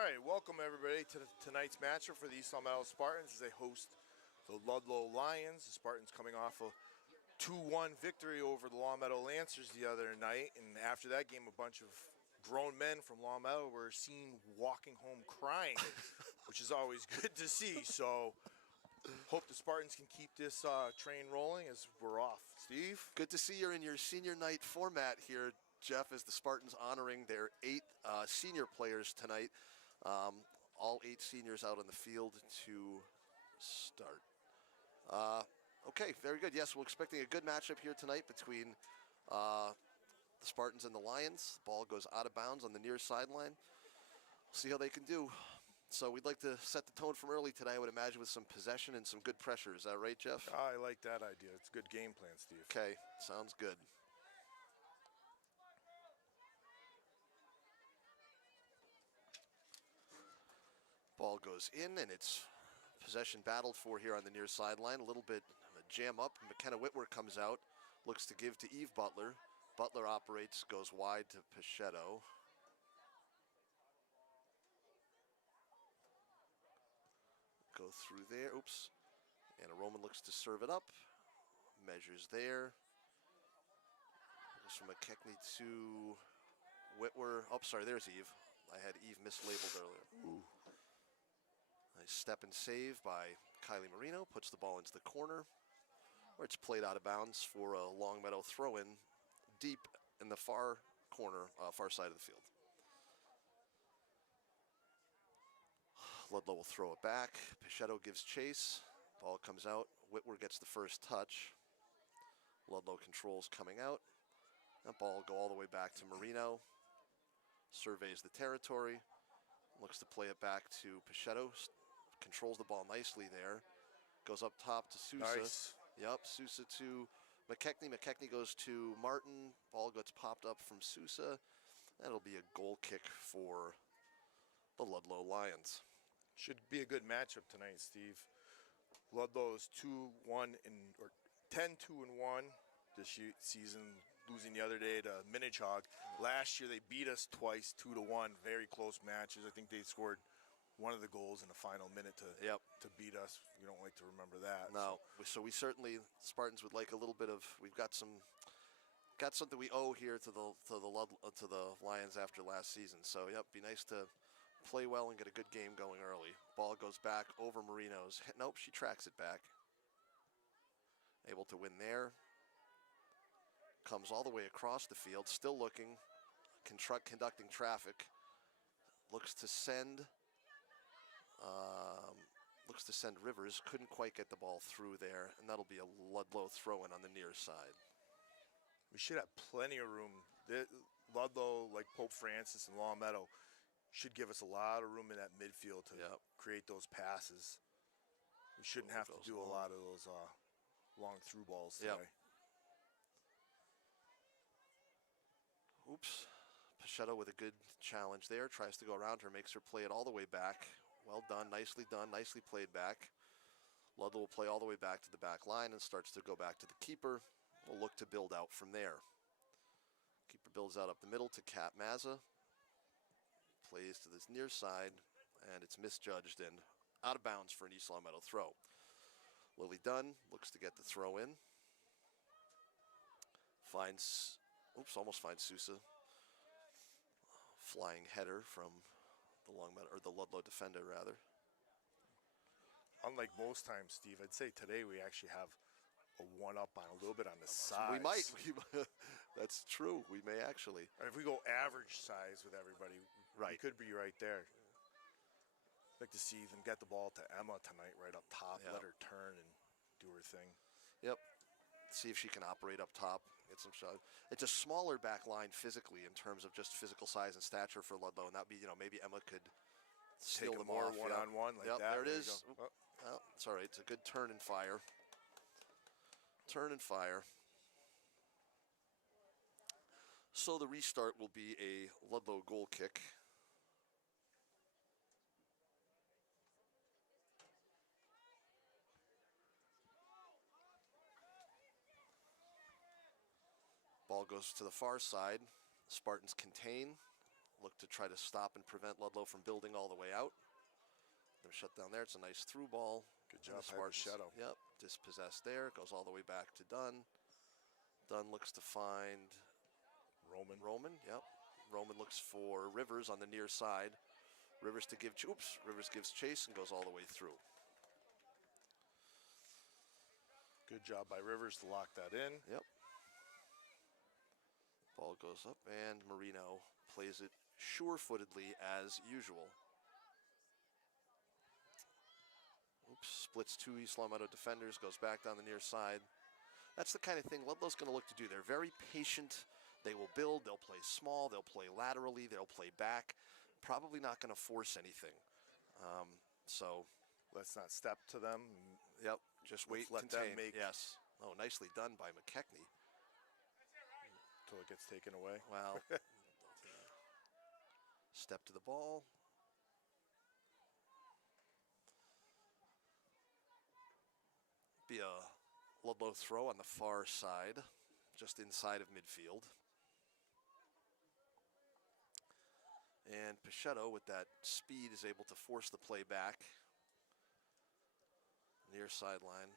right, welcome everybody to tonight's matchup for the East Long Spartans as they host the Ludlow Lions. The Spartans coming off a 2-1 victory over the Longmeadow Lancers the other night, and after that game, a bunch of grown men from Longmeadow were seen walking home crying, which is always good to see. So, hope the Spartans can keep this train rolling as we're off. Steve? Good to see you're in your senior night format here, Jeff, as the Spartans honoring their 8 senior players tonight. All 8 seniors out on the field to start. Okay, very good. Yes, we're expecting a good matchup here tonight between the Spartans and the Lions. The ball goes out of bounds on the near sideline. We'll see how they can do. So we'd like to set the tone from early today, I would imagine, with some possession and some good pressure. Is that right, Jeff? I like that idea. It's a good game plan, Steve. Okay, sounds good. Ball goes in, and it's possession battled for here on the near sideline. A little bit of a jam up. McKenna Whitworth comes out, looks to give to Eve Butler. Butler operates, goes wide to Pichetto. Go through there, oops. Anna Roman looks to serve it up. Measures there. Goes from McKechnie to Whitworth. Oh, sorry, there's Eve. I had Eve mislabeled earlier. Ooh. Nice step and save by Kylie Marino. Puts the ball into the corner, where it's played out of bounds for a Longmeadow throw-in deep in the far corner, far side of the field. Ludlow will throw it back. Pichetto gives chase. Ball comes out. Whitworth gets the first touch. Ludlow controls coming out. That ball will go all the way back to Marino. Surveys the territory. Looks to play it back to Pichetto. Controls the ball nicely there. Goes up top to Sousa. Nice. Yep, Sousa to McKechnie. McKechnie goes to Martin. Ball gets popped up from Sousa. That'll be a goal kick for the Ludlow Lions. Should be a good matchup tonight, Steve. Ludlow is 10-2-1 this season, losing the other day to Minnehaha. Last year they beat us twice, 2-1. Very close matches. I think they scored one of the goals in the final minute to beat us. We don't like to remember that. No, so we certainly, Spartans would like a little bit of. We've got something we owe here to the Lions after last season. So yep, be nice to play well and get a good game going early. Ball goes back over Marino's. Nope, she tracks it back. Able to win there. Comes all the way across the field, still looking, conducting traffic. Looks to send Rivers. Couldn't quite get the ball through there, and that'll be a Ludlow throw-in on the near side. We should have plenty of room. Ludlow, like Pope Francis and Longmeadow, should give us a lot of room in that midfield to create those passes. We shouldn't have to do a lot of those long through balls today. Oops. Pichetto with a good challenge there. Tries to go around her, makes her play it all the way back. Well done, nicely played back. Ludlow will play all the way back to the back line and starts to go back to the keeper. We'll look to build out from there. Keeper builds out up the middle to Kat Mazza. Plays to this near side, and it's misjudged and out of bounds for an East Longmeadow throw. Lily Dunn looks to get the throw in. Almost finds Sousa. Flying header from the Longmeadow, or the Ludlow defender rather. Unlike most times, Steve, I'd say today we actually have a one-up on a little bit on the size. We might. That's true. We may actually. If we go average size with everybody, we could be right there. I'd like to see them get the ball to Emma tonight right up top, let her turn and do her thing. Yep. See if she can operate up top, get some shot. It's a smaller back line physically in terms of just physical size and stature for Ludlow, and that'd be, maybe Emma could steal them more off. One-on-one like that. There it is. Well, it's all right. It's a good turn and fire. So the restart will be a Ludlow goal kick. Ball goes to the far side. Spartans contain. look to try to stop and prevent Ludlow from building all the way out. They're shut down there. It's a nice through ball. Good job, Shadow. Yep, dispossessed there. Goes all the way back to Dunn. Dunn looks to find Roman, yep. Roman looks for Rivers on the near side. Rivers to give, Rivers gives chase and goes all the way through. Good job by Rivers to lock that in. Yep. Ball goes up and Marino plays it sure-footedly as usual. Splits two East Long Meadow defenders, goes back down the near side. That's the kind of thing Ludlow's going to look to do. They're very patient. They will build. They'll play small. They'll play laterally. They'll play back. Probably not going to force anything. So let's not step to them. Yep. Just wait. Let them make. Yes. Oh, nicely done by McKechnie. Until it gets taken away. Wow. Step to the ball. Be a Ludlow throw on the far side, just inside of midfield. And Pichetto, with that speed, is able to force the play back. Near sideline.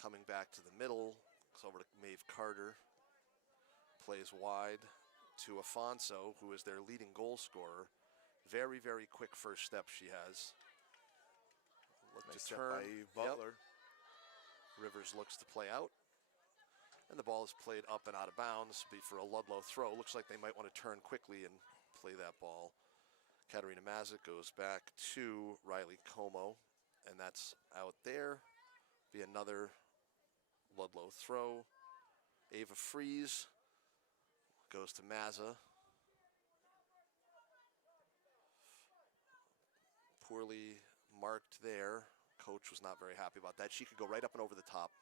Coming back to the middle, it's over to Maeve Carter. Plays wide to Afonso, who is their leading goal scorer. Very, very quick first step she has. Look nice to turn. By Butler. Yep. Rivers looks to play out. And the ball is played up and out of bounds. Be for a Ludlow throw. Looks like they might want to turn quickly and play that ball. Katarina Mazik goes back to Riley Como. And that's out there. Be another Ludlow throw. Ava Fries goes to Mazza. Poorly marked there. Coach was not very happy about that. She could go right up and over the top.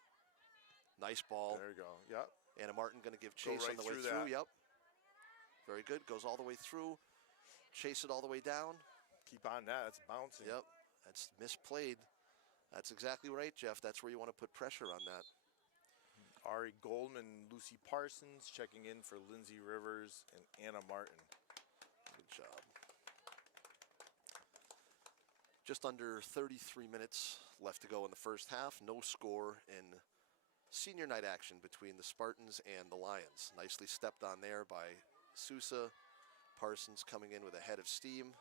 Nice ball. There you go. Yep. Anna Martin going to give chase right on the way through through. that. Yep. Very good. Goes all the way through. Chase it all the way down. Keep on that. It's bouncing. Yep. That's misplayed. That's exactly right, Jeff. That's where you want to put pressure on that. Ari Goldman, Lucy Parsons checking in for Lindsay Rivers and Anna Martin. Good job. Just under 33 minutes left to go in the first half. No score in senior night action between the Spartans and the Lions. Nicely stepped on there by Sousa. Parsons coming in with a head of steam.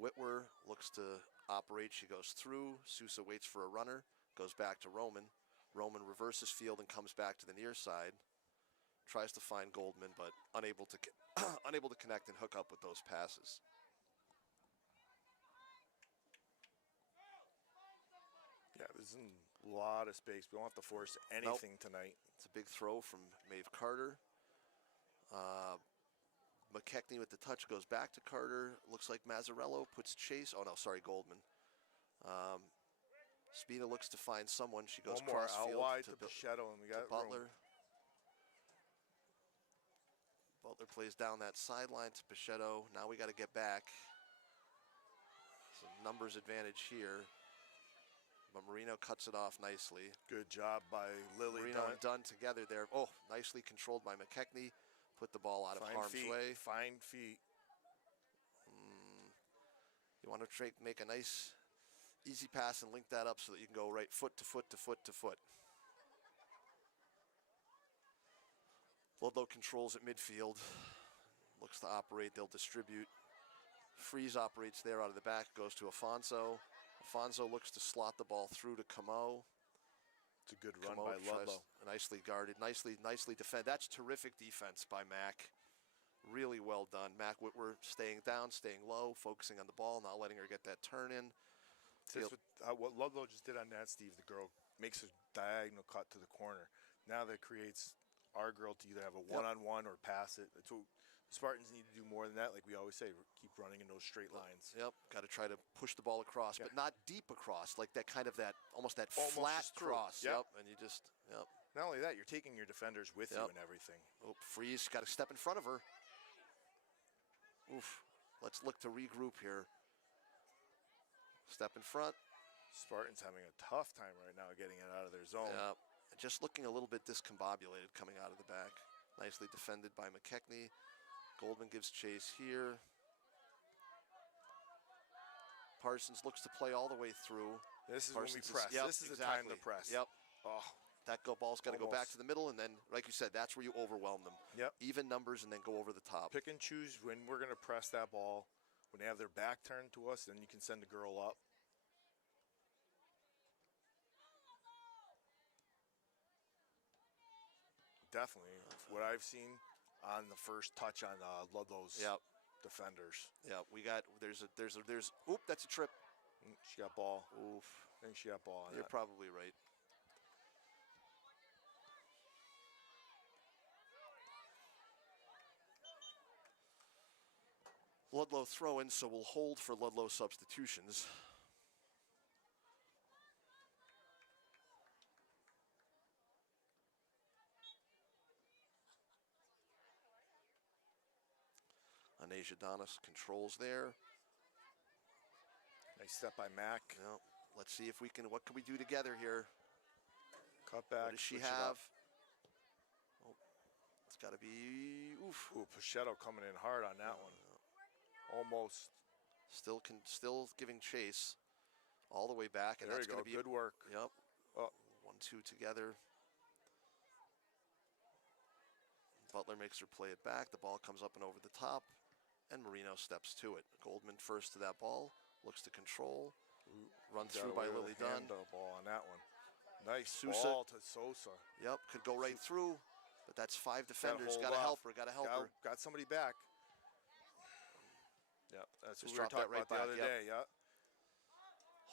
Whitwer looks to operate. She goes through. Sousa waits for a runner. Goes back to Roman. Roman reverses field and comes back to the near side. Tries to find Goldman, but unable to unable to connect and hook up with those passes. Yeah, there's a lot of space. We don't have to force anything tonight. It's a big throw from Maeve Carter. McKechnie with the touch goes back to Carter. Looks like Mazzarello puts chase. Oh, no, sorry, Goldman. Spina looks to find someone. She goes One more cross out field wide to Pichetto, and we got Butler. Room. Butler plays down that sideline to Pichetto. Now we got to get back. Some numbers advantage here. But Marino cuts it off nicely. Good job by Lily. Marino and Dunn together there. Oh, nicely controlled by McKechnie. Put the ball out of harm's way. Fine feet. You want to make a nice, easy pass and link that up so that you can go right foot to foot to foot to foot. Ludlow controls at midfield. Looks to operate. They'll distribute. Fries operates there out of the back. Goes to Afonso. Afonso looks to slot the ball through to Camo. It's a good run by Ludlow. Nicely guarded, nicely defended. That's terrific defense by Mac. Really well done. Mac Whitwer staying down, staying low, focusing on the ball, not letting her get that turn in. What Ludlow just did on that, Steve, the girl makes a diagonal cut to the corner. Now that creates our girl to either have a one-on-one or pass it. That's what the Spartans need to do more than that. Like we always say, keep running in those straight lines. Yep, got to try to push the ball across, but not deep across, like that kind of almost flat cross. Yep, and you just, Not only that, you're taking your defenders with you and everything. Oh, Fries got to step in front of her. Oof, let's look to regroup here. Step in front. Spartans having a tough time right now getting it out of their zone. Yeah, just looking a little bit discombobulated coming out of the back. Nicely defended by McKechnie. Goldman gives chase here. Parsons looks to play all the way through. This is Parsons when we press. Yep, This is exactly. the time to press. Yep. Oh, That ball's got to go back Almost. to the middle, and then, like you said, that's where you overwhelm them. yep. Even numbers, and then go over the top. Pick and choose when we're going to press that ball. When they have their back turned to us, then you can send the girl up. Definitely. What I've seen on the first touch on Ludlow's Yep. defenders. Yeah, we got, oop, that's a trip. She got ball. Oof. I think she got ball on You're that. probably right. Ludlow throw in, so we'll hold for Ludlow substitutions. Anasia Donis controls there. Nice step by Mac. Well, let's see if we can, what can we do together here? Cut back. What does she switch it up. have? Oh, it's got to be, oof. Ooh, Pachetto coming in hard on that one. Almost. Still giving chase all the way back, and There that's you going go. to be Good work. Yep. Oh. 1-2 together. Butler makes her play it back. The ball comes up and over the top, and Marino steps to it. Goldman first to that ball, looks to control, run Got through by away with Lily a Dunn. handball on that one. Nice Sousa. ball to Sosa. Yep, could go right through, but that's 5 defenders. hold Got to off. help her. Got to help her. Got somebody back. Yep, that's Just what we were drop that talking right about the back, other yep. day. Yep.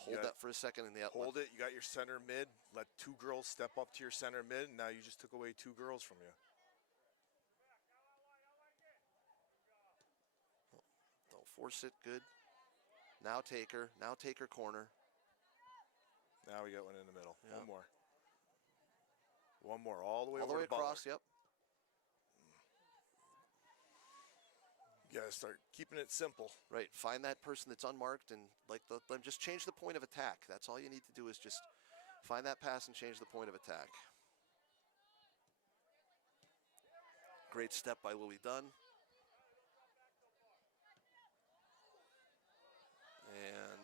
Hold that for a second in the outlet. Hold it. You got your center mid. Let 2 girls step up to your center mid, and now you just took away 2 girls from you. Don't force it. Good. Now take her. Now take her corner. Now we got one in the middle. Yep. One more. One more. All the way All the over way to Butler. across. Yep. You got to start keeping it simple. Right. Find that person that's unmarked and just change the point of attack. That's all you need to do is just find that pass and change the point of attack. Great step by Lily Dunn. And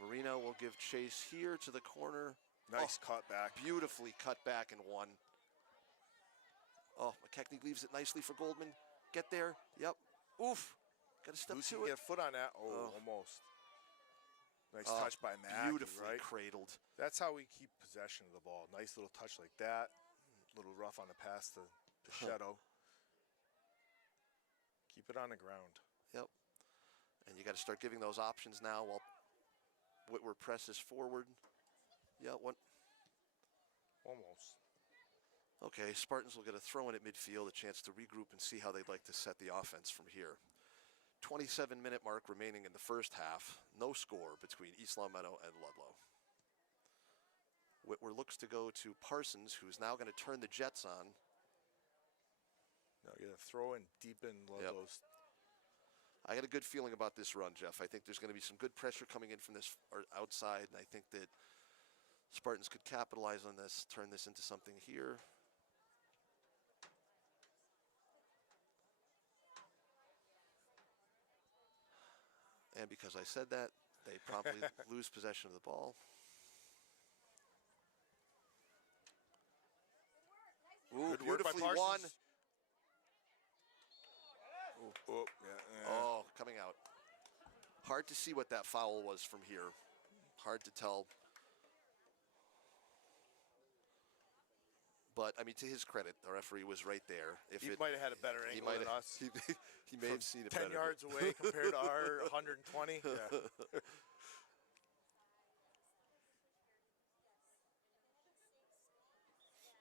Marino will give chase here to the corner. Nice cut back. Beautifully cut back and won. Oh, McKechnie leaves it nicely for Goldman. Get there. Yep. Oof. Got to step Lucy to can it. get a foot on that. Oh, almost. Nice touch by Mac. Beautifully right? cradled. That's how we keep possession of the ball. Nice little touch like that. Little rough on the pass to Pachetto. Keep it on the ground. Yep. And you got to start giving those options now while Whitwer presses forward. Yeah, what? Almost. Okay, Spartans will get a throw in at midfield, a chance to regroup and see how they'd like to set the offense from here. 27-minute mark remaining in the first half. No score between East Longmeadow and Ludlow. Whitwer looks to go to Parsons, who's now going to turn the Jets on. Now get a throw in deep in Ludlow's. I got a good feeling about this run, Jeff. I think there's going to be some good pressure coming in from this outside, and I think that Spartans could capitalize on this, turn this into something here. And because I said that, they promptly lose possession of the ball. Ooh, Good work by beautifully won. Parsons. Oh, yeah. Oh, coming out. Hard to see what that foul was from here. Hard to tell. But, I mean, to his credit, the referee was right there. He might have had a better angle than us. He may have seen it 10 better. yards away compared to our 120. Yeah.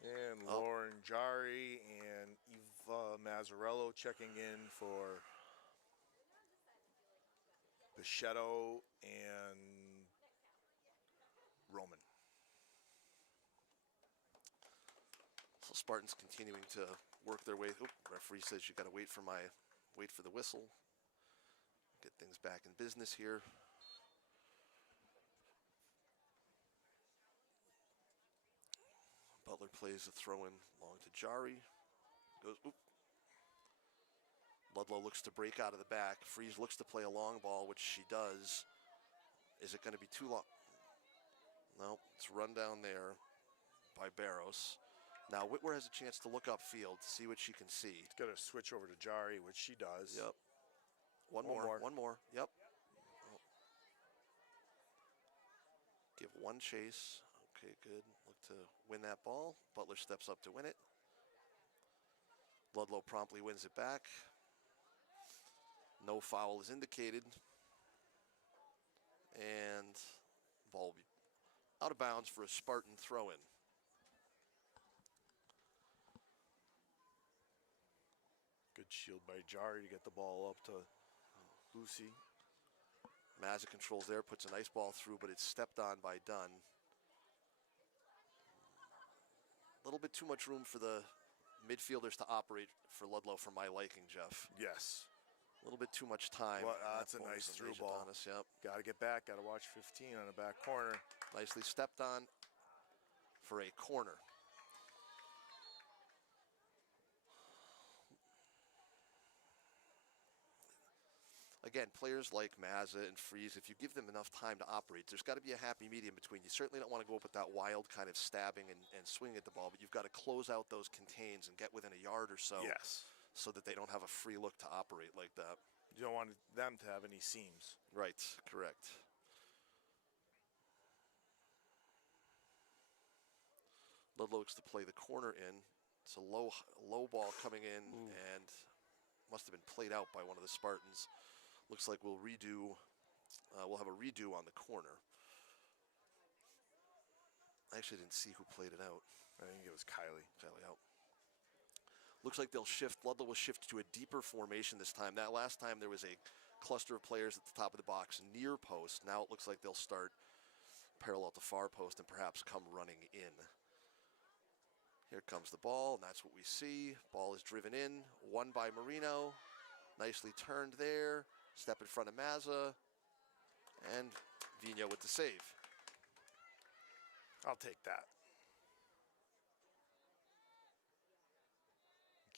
And Lauren Jari and Eva Mazzarello checking in for Pachetto and Roman. So Spartans continuing to work their way. Oop, referee says you got to wait for the whistle. Get things back in business here. Butler plays a throw in long to Jari. Goes, oop. Ludlow looks to break out of the back. Freeze looks to play a long ball, which she does. Is it going to be too long? No, it's run down there by Barros. Now Whitwer has a chance to look upfield, see what she can see. Got to switch over to Jari, which she does. Yep. One more. Yep. Oh. Give one chase. Okay, good. Look to win that ball. Butler steps up to win it. Ludlow promptly wins it back. No foul is indicated. And ball will be out of bounds for a Spartan throw-in. Good shield by Jari to get the ball up to Lucy. Mazza controls there, puts a nice ball through, but it's stepped on by Dunn. A little bit too much room for the midfielders to operate for Ludlow for my liking, Jeff. Yes. A little bit too much time. Well, that's a nice through ball. Yep. Got to get back. Got to watch 15 on the back corner. Nicely stepped on for a corner. Again, players like Mazza and Freeze, if you give them enough time to operate, there's got to be a happy medium between. You certainly don't want to go up with that wild kind of stabbing and swinging at the ball, but you've got to close out those contains and get within a yard or so. Yes. So that they don't have a free look to operate like that. You don't want them to have any seams. Right, correct. Ludlow looks to play the corner in. It's a low ball coming in. Ooh. And must have been played out by one of the Spartans. Looks like we'll have a redo on the corner. I actually didn't see who played it out. I think it was Kylie. Kylie out. Looks like they'll shift. Ludlow will shift to a deeper formation this time. That last time there was a cluster of players at the top of the box near post. Now it looks like they'll start parallel to far post and perhaps come running in. Here comes the ball, and that's what we see. Ball is driven in, won by Marino. Nicely turned there. Step in front of Mazza. And Vina with the save. I'll take that.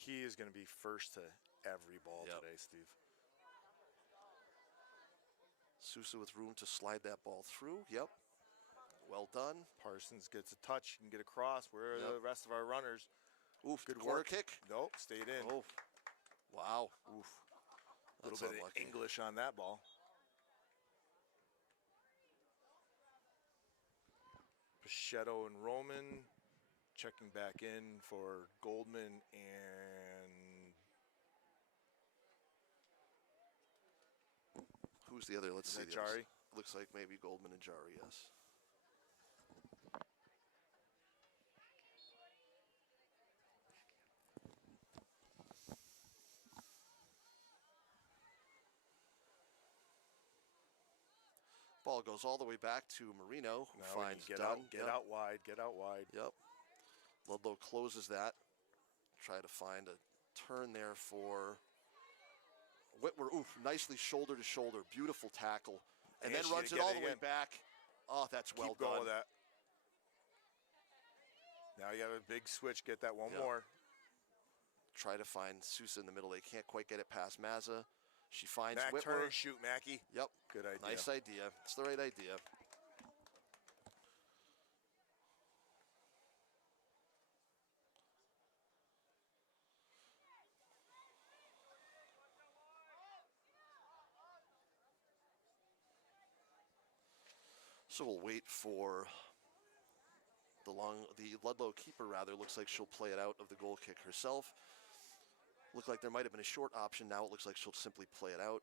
Key is going to be first to every ball today, Steve. Sousa with room to slide that ball through. Yep. Well done. Parsons gets a touch. He can get across. Where are the rest of our runners? Oof, good corner work. Kick. Nope, stayed in. Oh, wow. Oof. A little bit of English on that ball. Pichetto and Roman checking back in for Goldman and... Who's the other? Let's see. Jari? Looks like maybe Goldman and Jari, yes. Ball goes all the way back to Marino, who finds Dunn. Get out wide, get out wide. Yep. Ludlow closes that. Try to find a turn there for Whitwer. Oof, nicely shoulder to shoulder. Beautiful tackle. And then runs it all the way back. Oh, that's well done. Keep going with that. Now you got a big switch. Get that one more. Try to find Sousa in the middle. They can't quite get it past Mazza. She finds Mac, Whitwer. Turn and shoot, Mackie. Yep. Good idea. Nice idea. It's the right idea. So we'll wait for the Ludlow keeper, rather. Looks like she'll play it out of the goal kick herself. Looked like there might have been a short option. Now it looks like she'll simply play it out.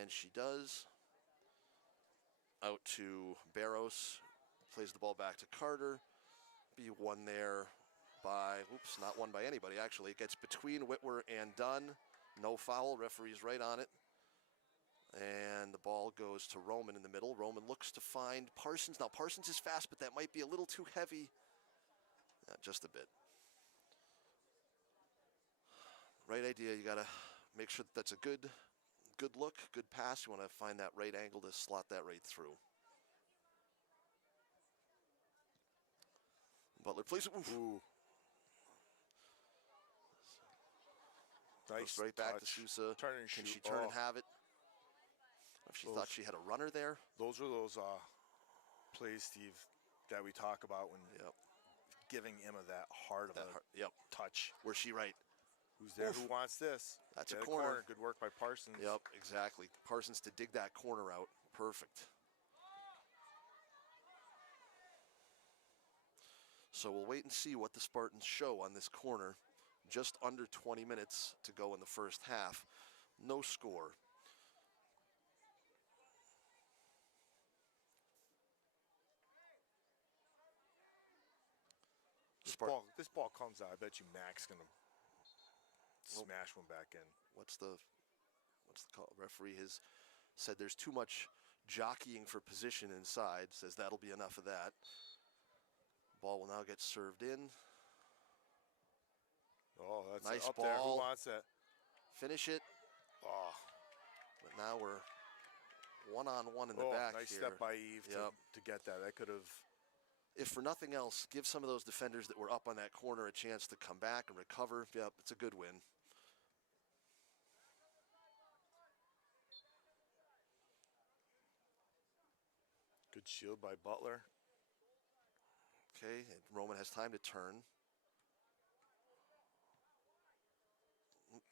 And she does. Out to Barros. Plays the ball back to Carter. Be won there by, oops, not won by anybody, actually. It gets between Whitwer and Dunn. No foul. Referee's right on it. And the ball goes to Roman in the middle. Roman looks to find Parsons. Now, Parsons is fast, but that might be a little too heavy. Just a bit. Right idea. You got to make sure that's a good look, good pass. You want to find that right angle to slot that right through. Butler plays it. Oof. Ooh. Nice Goes right back to touch. Sousa. Turn and Can shoot. she turn Oh, and have it? If she thought she had a runner there. Those were those plays, Steve, that we talk about when Yep. giving Emma that heart of Yep. touch. Where's she right? Who's there? Oof. Who wants this? That's Get a corner. Good work by Parsons. Yep, exactly. Parsons to dig that corner out. Perfect. So we'll wait and see what the Spartans show on this corner. Just under 20 minutes to go in the first half. No score. This ball comes out. I bet you Mac's gonna smash one back in. What's the call? Referee has said there's too much jockeying for position inside. Says that'll be enough of that. Ball will now get served in. Oh, that's Nice up there. Who ball. wants that? Finish it. Oh, But now we're one-on-one in the back nice here. step by Eve Yep. to get that. That could have. If for nothing else, give some of those defenders that were up on that corner a chance to come back and recover. Yep, it's a good win. Good shield by Butler. Okay, and Roman has time to turn.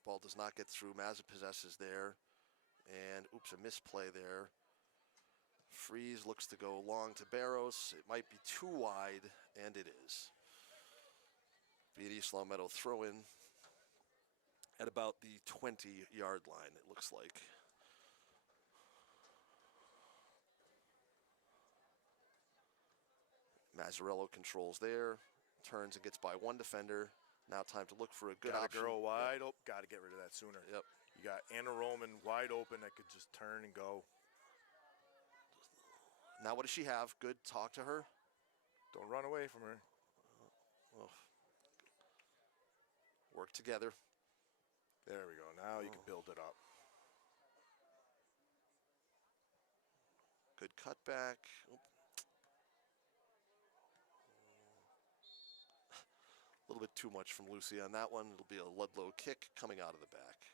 Ball does not get through. Mazza possesses there. And, oops, a misplay there. Freeze looks to go long to Barros. It might be too wide, and it is. Be an East Long Meadow throw-in at about the 20-yard line, it looks like. Mazzarello controls there, turns and gets by one defender. Now time to look for a good option. Girl wide open. Got to get rid of that sooner. Yep. You got Anna Roman wide open that could just turn and go. Now what does she have? Good. Talk to her. Don't run away from her. Work together. There we go. Now you can build it up. Good cutback. A little bit too much from Lucy on that one. It'll be a Ludlow kick coming out of the back.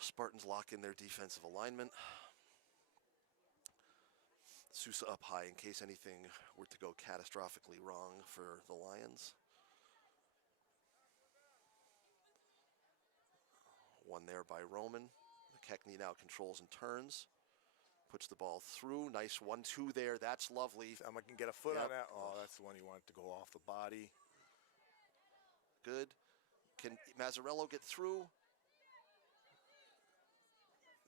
Spartans lock in their defensive alignment. Sousa up high in case anything were to go catastrophically wrong for the Lions. One there by Roman. McKechnie now controls and turns. Puts the ball through. Nice 1-2 there. That's lovely. I can get a foot Yep. on that. Oh, that's the one you want to go off the body. Good. Can Mazzarello get through?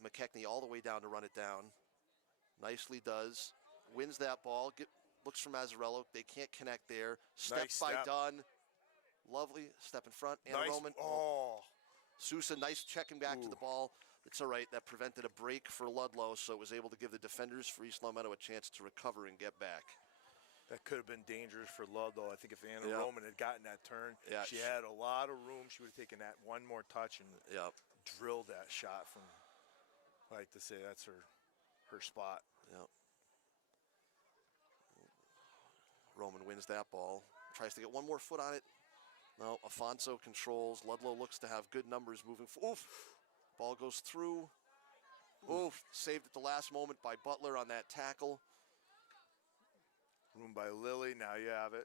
McKechnie all the way down to run it down. Nicely does. Wins that ball. Looks for Mazzarello. They can't connect there. Nice By step. Dunn. Lovely. Step in front. And Nice. Roman. Oh. Sousa, nice checking back to the ball. It's all right. That prevented a break for Ludlow, so it was able to give the defenders for East Long Meadow a chance to recover and get back. That could have been dangerous for Ludlow. I think if Anna Roman had gotten that turn, she had a lot of room. She would have taken that one more touch and drilled that shot from, I like to say, that's her spot. Yep. Roman wins that ball. Tries to get one more foot on it. No, Afonso controls. Ludlow looks to have good numbers moving forward. Oof. Ball goes through. Oof. Saved at the last moment by Butler on that tackle. Room by Lily. Now you have it.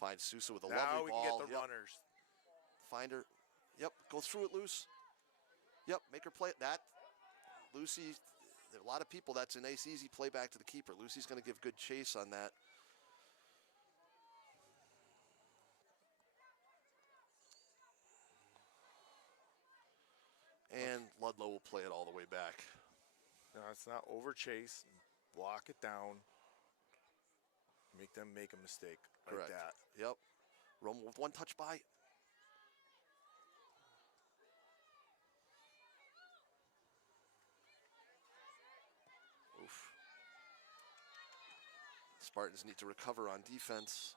Finds Sousa with a now lovely ball. Now we can get the runners. Find her. Yep. Go through it, Luce. Yep. Make her play it. That. Lucy. There are a lot of people. That's a nice, easy play back to the keeper. Lucy's going to give good chase on that. And Ludlow will play it all the way back. No, it's not over chase. Block it down. Make them make a mistake. Correct. Like that. Yep. Roman with one touch by. Oof. Spartans need to recover on defense.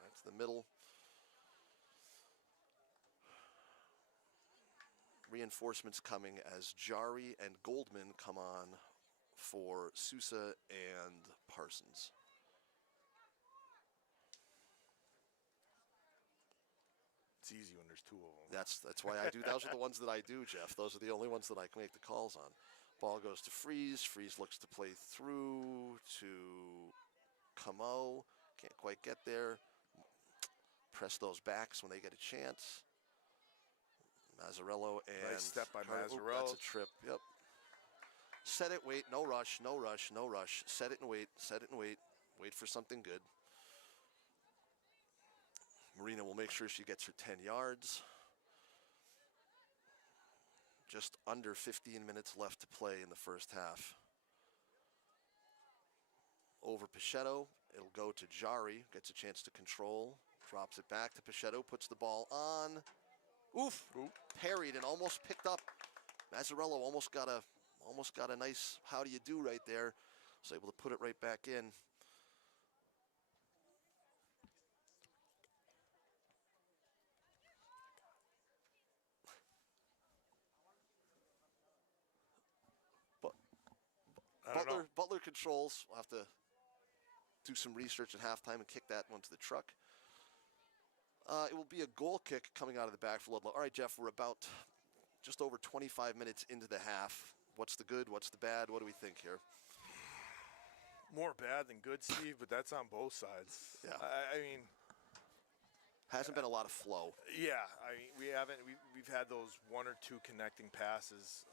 Right to the middle. reinforcements coming as Jari and Goldman come on for Sousa and Parsons. It's easy when there's two of them. That's why I do. Those are the ones that I do, Jeff. Those are the only ones that I can make the calls on. Ball goes to Freeze. Freeze looks to play through to Camo. Can't quite get there. Press those backs when they get a chance. Mazzarello and nice step by Carter. Mazzarello. That's a trip. Yep. Set it, wait, no rush, no rush, no rush. Set it and wait, set it and wait. Wait for something good. Marina will make sure she gets her 10 yards. Just under 15 minutes left to play in the first half. Over Pichetto, it'll go to Jari, gets a chance to control, drops it back to Pichetto, puts the ball on. Oof, parried and almost picked up. Mazzarello almost got a nice how do you do right there. Was able to put it right back in. Butler controls. We'll have to do some research at halftime and kick that one to the truck. It will be a goal kick coming out of the back for Ludlow. All right, Jeff, we're about just over 25 minutes into the half. What's the good? What's the bad? What do we think here? More bad than good, Steve, but that's on both sides. Yeah. I mean, hasn't been a lot of flow. Yeah, I mean, we've had those one or two connecting passes.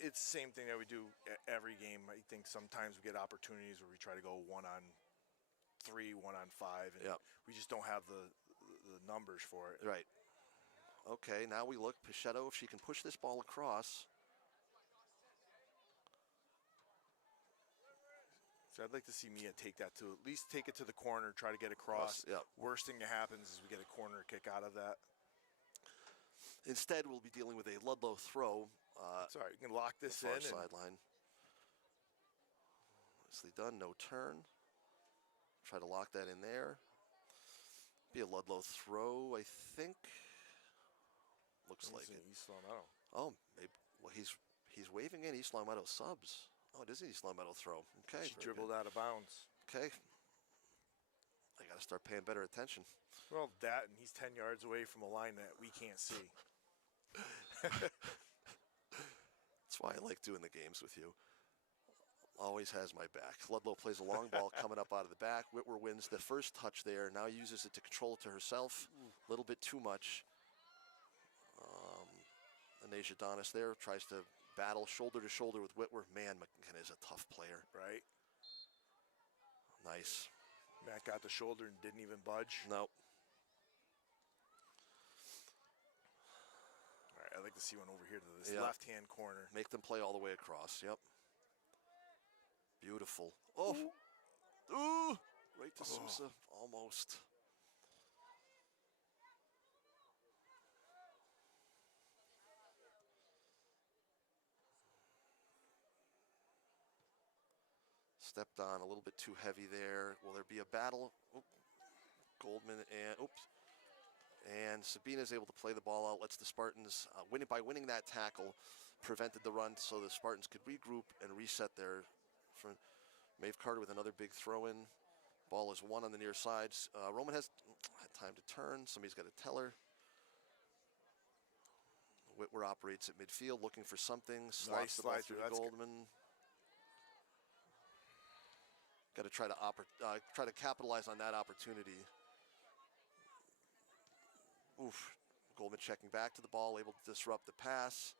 It's the same thing that we do every game. I think sometimes we get opportunities where we try to go 1-on-3, 1-on-5, and we just don't have the numbers for it. Right. Okay, now we look. Pichetto, if she can push this ball across. So I'd like to see Mia take that to at least take it to the corner, try to get across. Worst thing that happens is we get a corner kick out of that. Instead, we'll be dealing with a Ludlow throw. Sorry, you can lock this in. Sideline. Nicely done. No turn. Try to lock that in there. Be a Ludlow throw, I think. Looks like it. East Long Meadow. Oh, maybe. Well, he's waving in East Long Meadow subs. Oh, it is an East Long Meadow throw. Okay. She dribbled out of bounds. Okay. I got to start paying better attention. Well, that, and he's 10 yards away from a line that we can't see. That's why I like doing the games with you. Always has my back. Ludlow plays a long ball coming up out of the back. Whitwer wins the first touch there. Now uses it to control it to herself. A little bit too much. Anasia Donis there tries to battle shoulder to shoulder with Whitwer. Man, McKenna is a tough player. Right. Nice. Matt got the shoulder and didn't even budge. Nope. All right, I'd like to see one over here to this left-hand corner. Make them play all the way across. Yep. Beautiful. Oh. Ooh. Right to Sousa. Almost. Stepped on a little bit too heavy there. Will there be a battle? Goldman and and Sabina's able to play the ball out. Lets the Spartans winning that tackle, prevented the run, so the Spartans could regroup and reset their. From Maeve Carter with another big throw in. Ball is one on the near sides. Roman has had time to turn. Somebody's got to tell her. Whitwer operates at midfield, looking for something. Slots the ball through Goldman. Got to try to capitalize on that opportunity. Oof. Goldman checking back to the ball, able to disrupt the pass.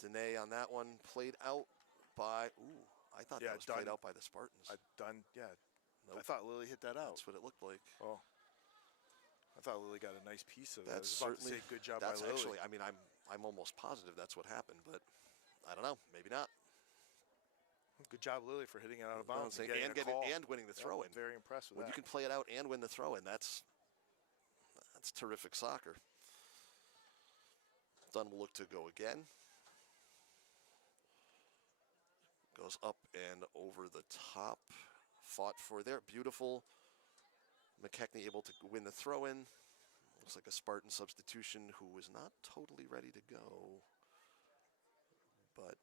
Dene on that one, played out by. Ooh, I thought that was played out by the Spartans. Nope. I thought Lily hit that out. That's what it looked like. Oh. I thought Lily got a nice piece of it. That's I was about to say good job by Lily. Actually, I mean, I'm almost positive that's what happened, but I don't know. Maybe not. Good job, Lily, for hitting it out of bounds and winning the throw-in. Very impressed with when that. You can play it out and win the throw-in, that's terrific soccer. Dunn will look to go again. Goes up and over the top. Fought for there. Beautiful. McKechnie able to win the throw-in. Looks like a Spartan substitution who was not totally ready to go. But,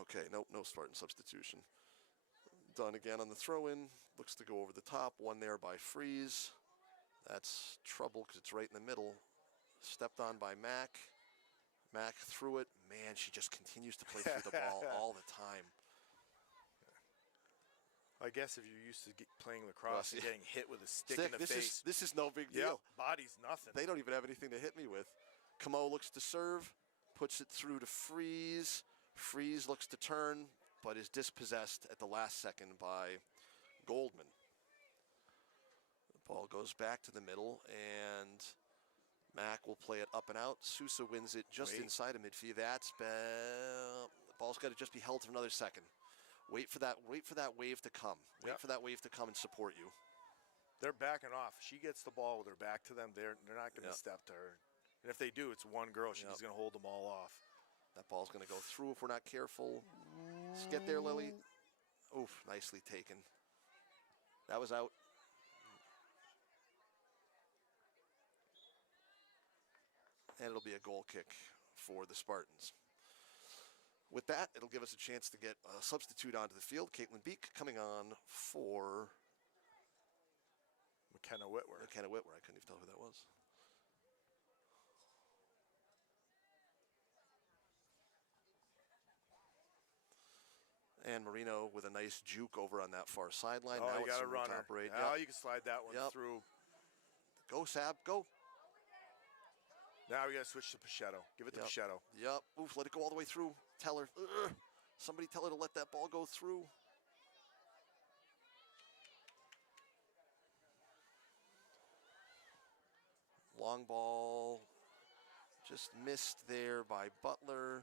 okay, nope, no Spartan substitution. Done again on the throw-in. Looks to go over the top. One there by Freeze. That's trouble because it's right in the middle. Stepped on by Mac. Mac threw it. Man, she just continues to play through the ball all the time. I guess if you're used to playing lacrosse and getting hit with a stick in the face. This is no big deal. Body's nothing. They don't even have anything to hit me with. Camo looks to serve. Puts it through to Freeze. Freeze looks to turn, but is dispossessed at the last second by Goldman. The ball goes back to the middle, and Mac will play it up and out. Sousa wins it just inside of midfield. The ball's got to just be held for another second. Wait for that wave to come. Wait for that wave to come and support you. They're backing off. She gets the ball with her back to them. They're not going to step to her. And if they do, it's one girl. She's going to hold them all off. That ball's going to go through if we're not careful. Let's get there, Lily. Oof, nicely taken. That was out. And it'll be a goal kick for the Spartans. With that, it'll give us a chance to get a substitute onto the field. Caitlin Beek coming on for McKenna Whitwer. I couldn't even tell who that was. And Marino with a nice juke over on that far sideline. Oh, now you got to run her. Now you can slide that one through. Go, Sab, go. Now we got to switch to Pichetto. Give it to Pichetto. Yep. Oof, let it go all the way through. Tell her. Somebody tell her to let that ball go through. Long ball. Just missed there by Butler.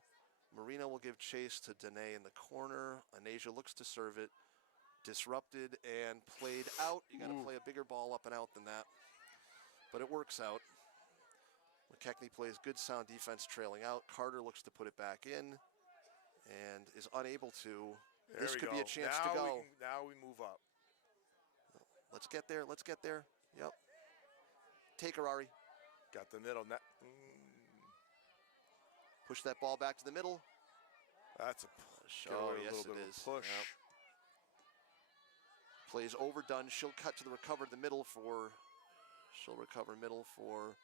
Marino will give chase to Danae in the corner. Anasia looks to serve it. Disrupted and played out. You got to play a bigger ball up and out than that. But it works out. McKechnie plays good sound defense trailing out. Carter looks to put it back in and is unable to. This could be a chance to go. Now we move up. Let's get there. Let's get there. Yep. Take her, Ari. Got the middle. Push that ball back to the middle. That's a push. Oh, yes, it is. Push. Yep. Plays overdone. She'll cut to the recover the middle for. She'll recover middle for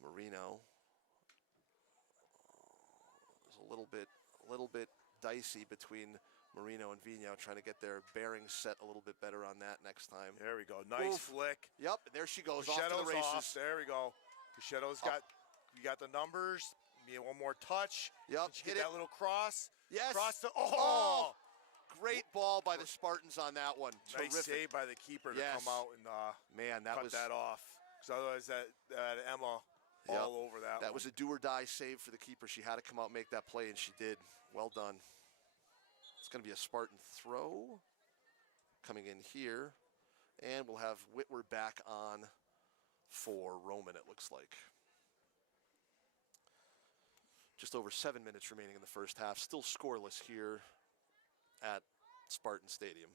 Marino. It's a little bit dicey between Marino and Vigneault, trying to get their bearings set a little bit better on that next time. There we go. Nice flick. Yep, there she goes. Off to the races. Off. There we go. Pichetto's got. You got the numbers. Need one more touch. Yep. Hit that little cross. Yes. Cross the. Great ball by the Spartans on that one. Nice Terrific save by the keeper to come out and cut that off. Because otherwise, that Emma all over that. That was a do or die save for the keeper. She had to come out and make that play, and she did. Well done. It's going to be a Spartan throw coming in here, and we'll have Whitwer back on for Roman. It looks like. Just over 7 minutes remaining in the first half. Still scoreless here at Spartan Stadium.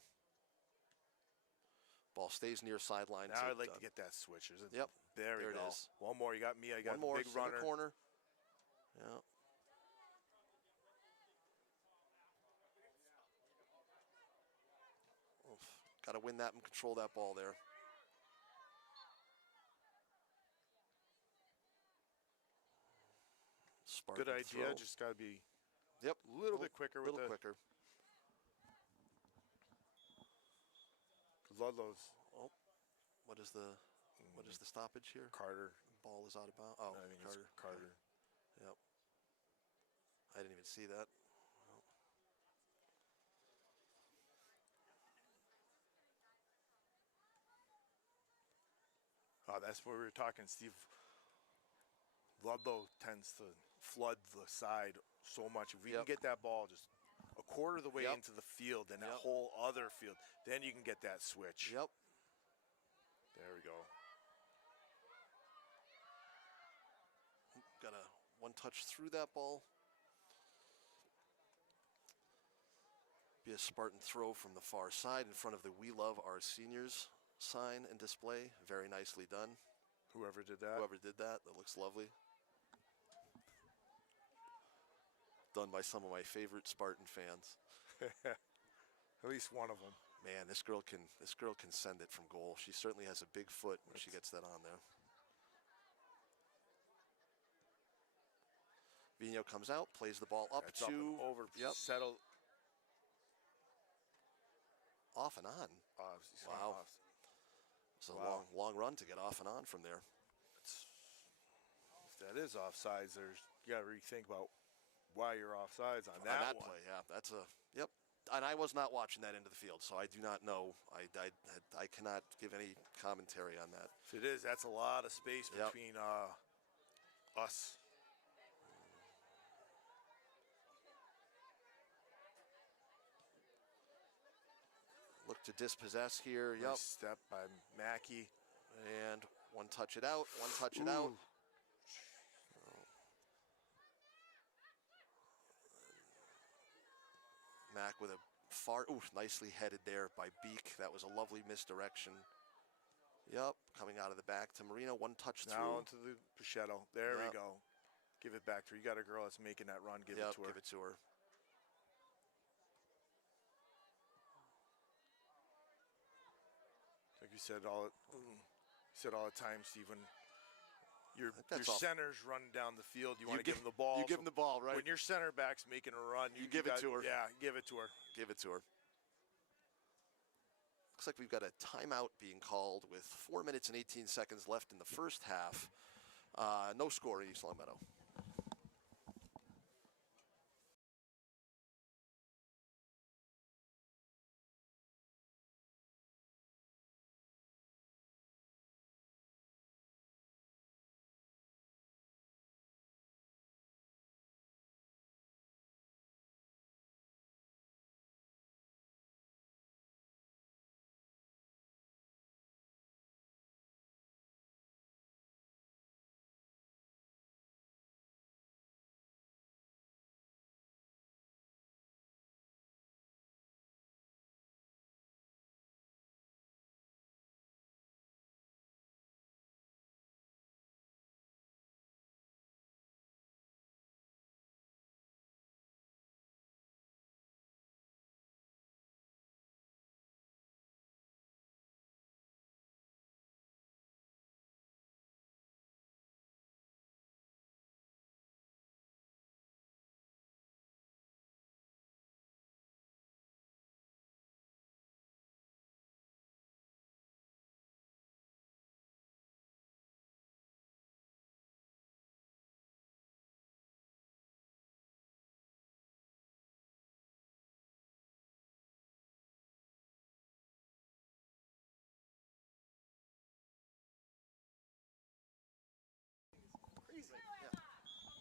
Ball stays near sideline. Now I'd like to get that switch. Yep. There we go. It is. One more. You got me. I got one more. Big runner. Corner. Yep. Got to win that and control that ball there. Spartan Good idea. throw. Just got to be a little bit quicker with the quicker. Ludlow's. Oh, what is the stoppage here? Carter. Ball is out of bounds. Oh, I think Carter. It's Carter. Yep. I didn't even see that. Oh, that's what we were talking, Steve. Ludlow tends to flood the side so much. If we can get that ball just a quarter of the way into the field and that whole other field, then you can get that switch. Yep. There we go. Got a one touch through that ball. Be a Spartan throw from the far side in front of the We Love Our Seniors sign and display. Very nicely done. Whoever did that. Whoever did that, that looks lovely. Done by some of my favorite Spartan fans. At least one of them. Man, this girl can send it from goal. She certainly has a big foot when she gets that on there. Vino comes out, plays the ball up That's to up and over. Yep. Settle. Off and on. He's Wow. off. It's a long run to get off and on from there. If that is offsides, you got to rethink about why you're offsides on that one. Play. Yeah, that's a yep. And I was not watching that into the field, so I do not know. I cannot give any commentary on that. If it is, that's a lot of space between us. Look to dispossess here. Nice step by Mackey. And one touch it out. One touch it out. Mack with a nicely headed there by Beek. That was a lovely misdirection. Yep, coming out of the back to Marino. One touch through. Now into the Pichetto. There we go. Give it back to her. You got a girl that's making that run. Give it to her. Give it to her. Like you said all the time, Stephen. Your center's running down the field. You want to give him the ball. You give him the ball, right? When your center back's making a run, you give it to her. Yeah, give it to her. Give it to her. Looks like we've got a timeout being called with 4 minutes and 18 seconds left in the first half. No score in East Long Meadow.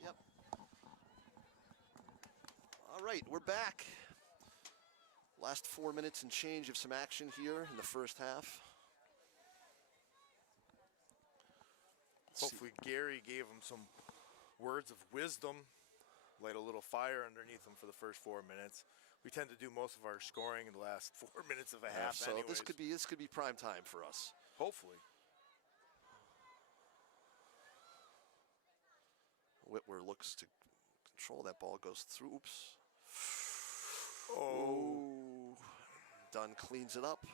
Yep. All right, we're back. Last 4 minutes and change of some action here in the first half. Hopefully Gary gave him some words of wisdom, light a little fire underneath him for the first 4 minutes. We tend to do most of our scoring in the last 4 minutes of a half. So anyways. this could be prime time for us. Hopefully. Whitwer looks to control that ball, goes through. Oops. Oh. Dunn cleans it up.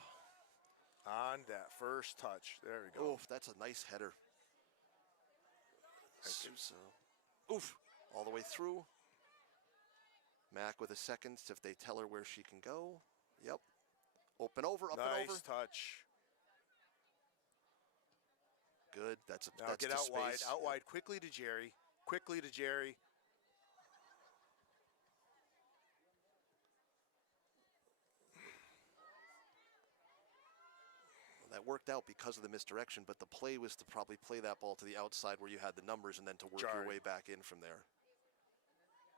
On that first touch. There we go. Oh, that's a nice header. Sousa. Oof. All the way through. Mack with a second if they tell her where she can go. Yep. Up and over, up and over. Nice touch. Good. That's get out space. Out wide, quickly to Jerry. Quickly to Jerry. That worked out because of the misdirection, but the play was to probably play that ball to the outside where you had the numbers and then to work your way back in from there.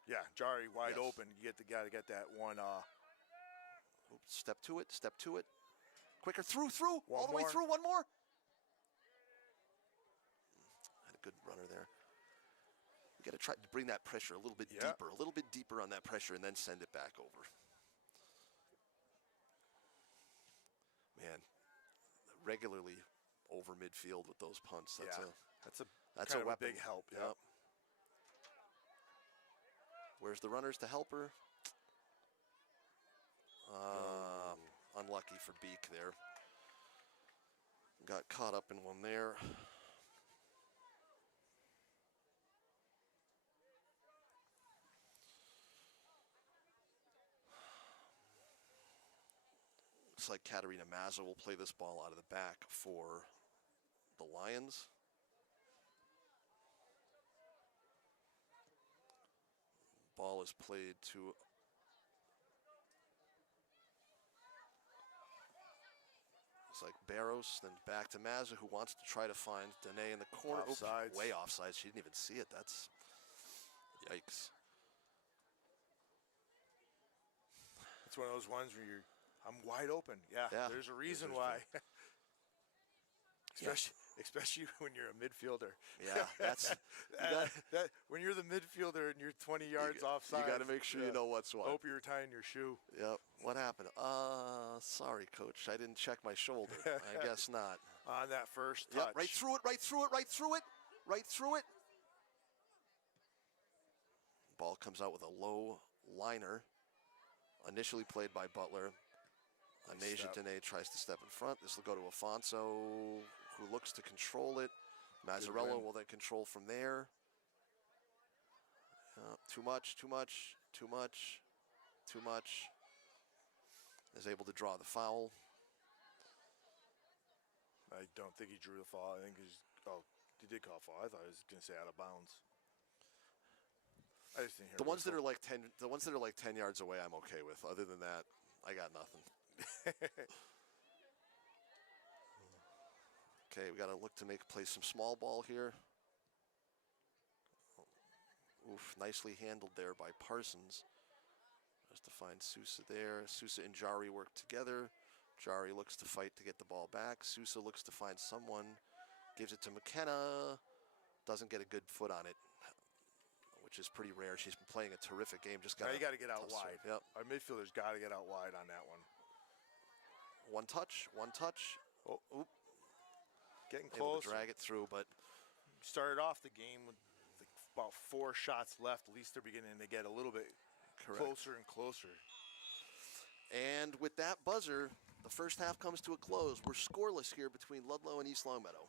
Yeah, Jari wide open. You got to get that one. Oops, step to it. Quicker, through, all the way more. through, one more. Had a good runner there. You got to try to bring that pressure a little bit deeper on that pressure and then send it back over. Man, regularly over midfield with those punts. That's that's a kind of weapon. a big help. Yep. Where's the runners to help her? Unlucky for Beak there. Got caught up in one there. Looks like Katarina Mazza will play this ball out of the back for the Lions. Ball is played to looks like Barros, then back to Mazza, who wants to try to find Danae in the corner. Offsides. Way offside. She didn't even see it. That's yikes. It's one of those ones where I'm wide open. Yeah, there's a reason why. Especially when you're a midfielder. Yeah, that's when you're the midfielder and you're 20 yards offside. You got to make sure you know what's what. Hope you're tying your shoe. Yep. What happened? Sorry, coach. I didn't check my shoulder. I guess not. On that first touch. Yep, right through it, right through it, right through it, right through it. Ball comes out with a low liner. Initially played by Butler. Anasia Dene tries to step in front. This will go to Afonso, who looks to control it. Mazzarello will then control from there. Too much, too much, too much, too much. Is able to draw the foul. I don't think he drew the foul. I think he did call foul. I thought he was going to say out of bounds. I just didn't hear the ones that are like 10 yards away I'm okay with. Other than that, I got nothing. Okay, we got to look to play some small ball here. Oof, nicely handled there by Parsons. Just to find Sousa there. Sousa and Jari work together. Jari looks to fight to get the ball back. Sousa looks to find someone. Gives it to McKenna. Doesn't get a good foot on it, which is pretty rare. She's been playing a terrific game. Just got you got to get out wide. Yep. Our midfielders got to get out wide on that one. One touch, one touch. Oh, oop. Getting Able close. to drag it through, but started off the game with about 4 shots left. At least they're beginning to get a little bit closer and closer. And with that buzzer, the first half comes to a close. We're scoreless here between Ludlow and East Longmeadow.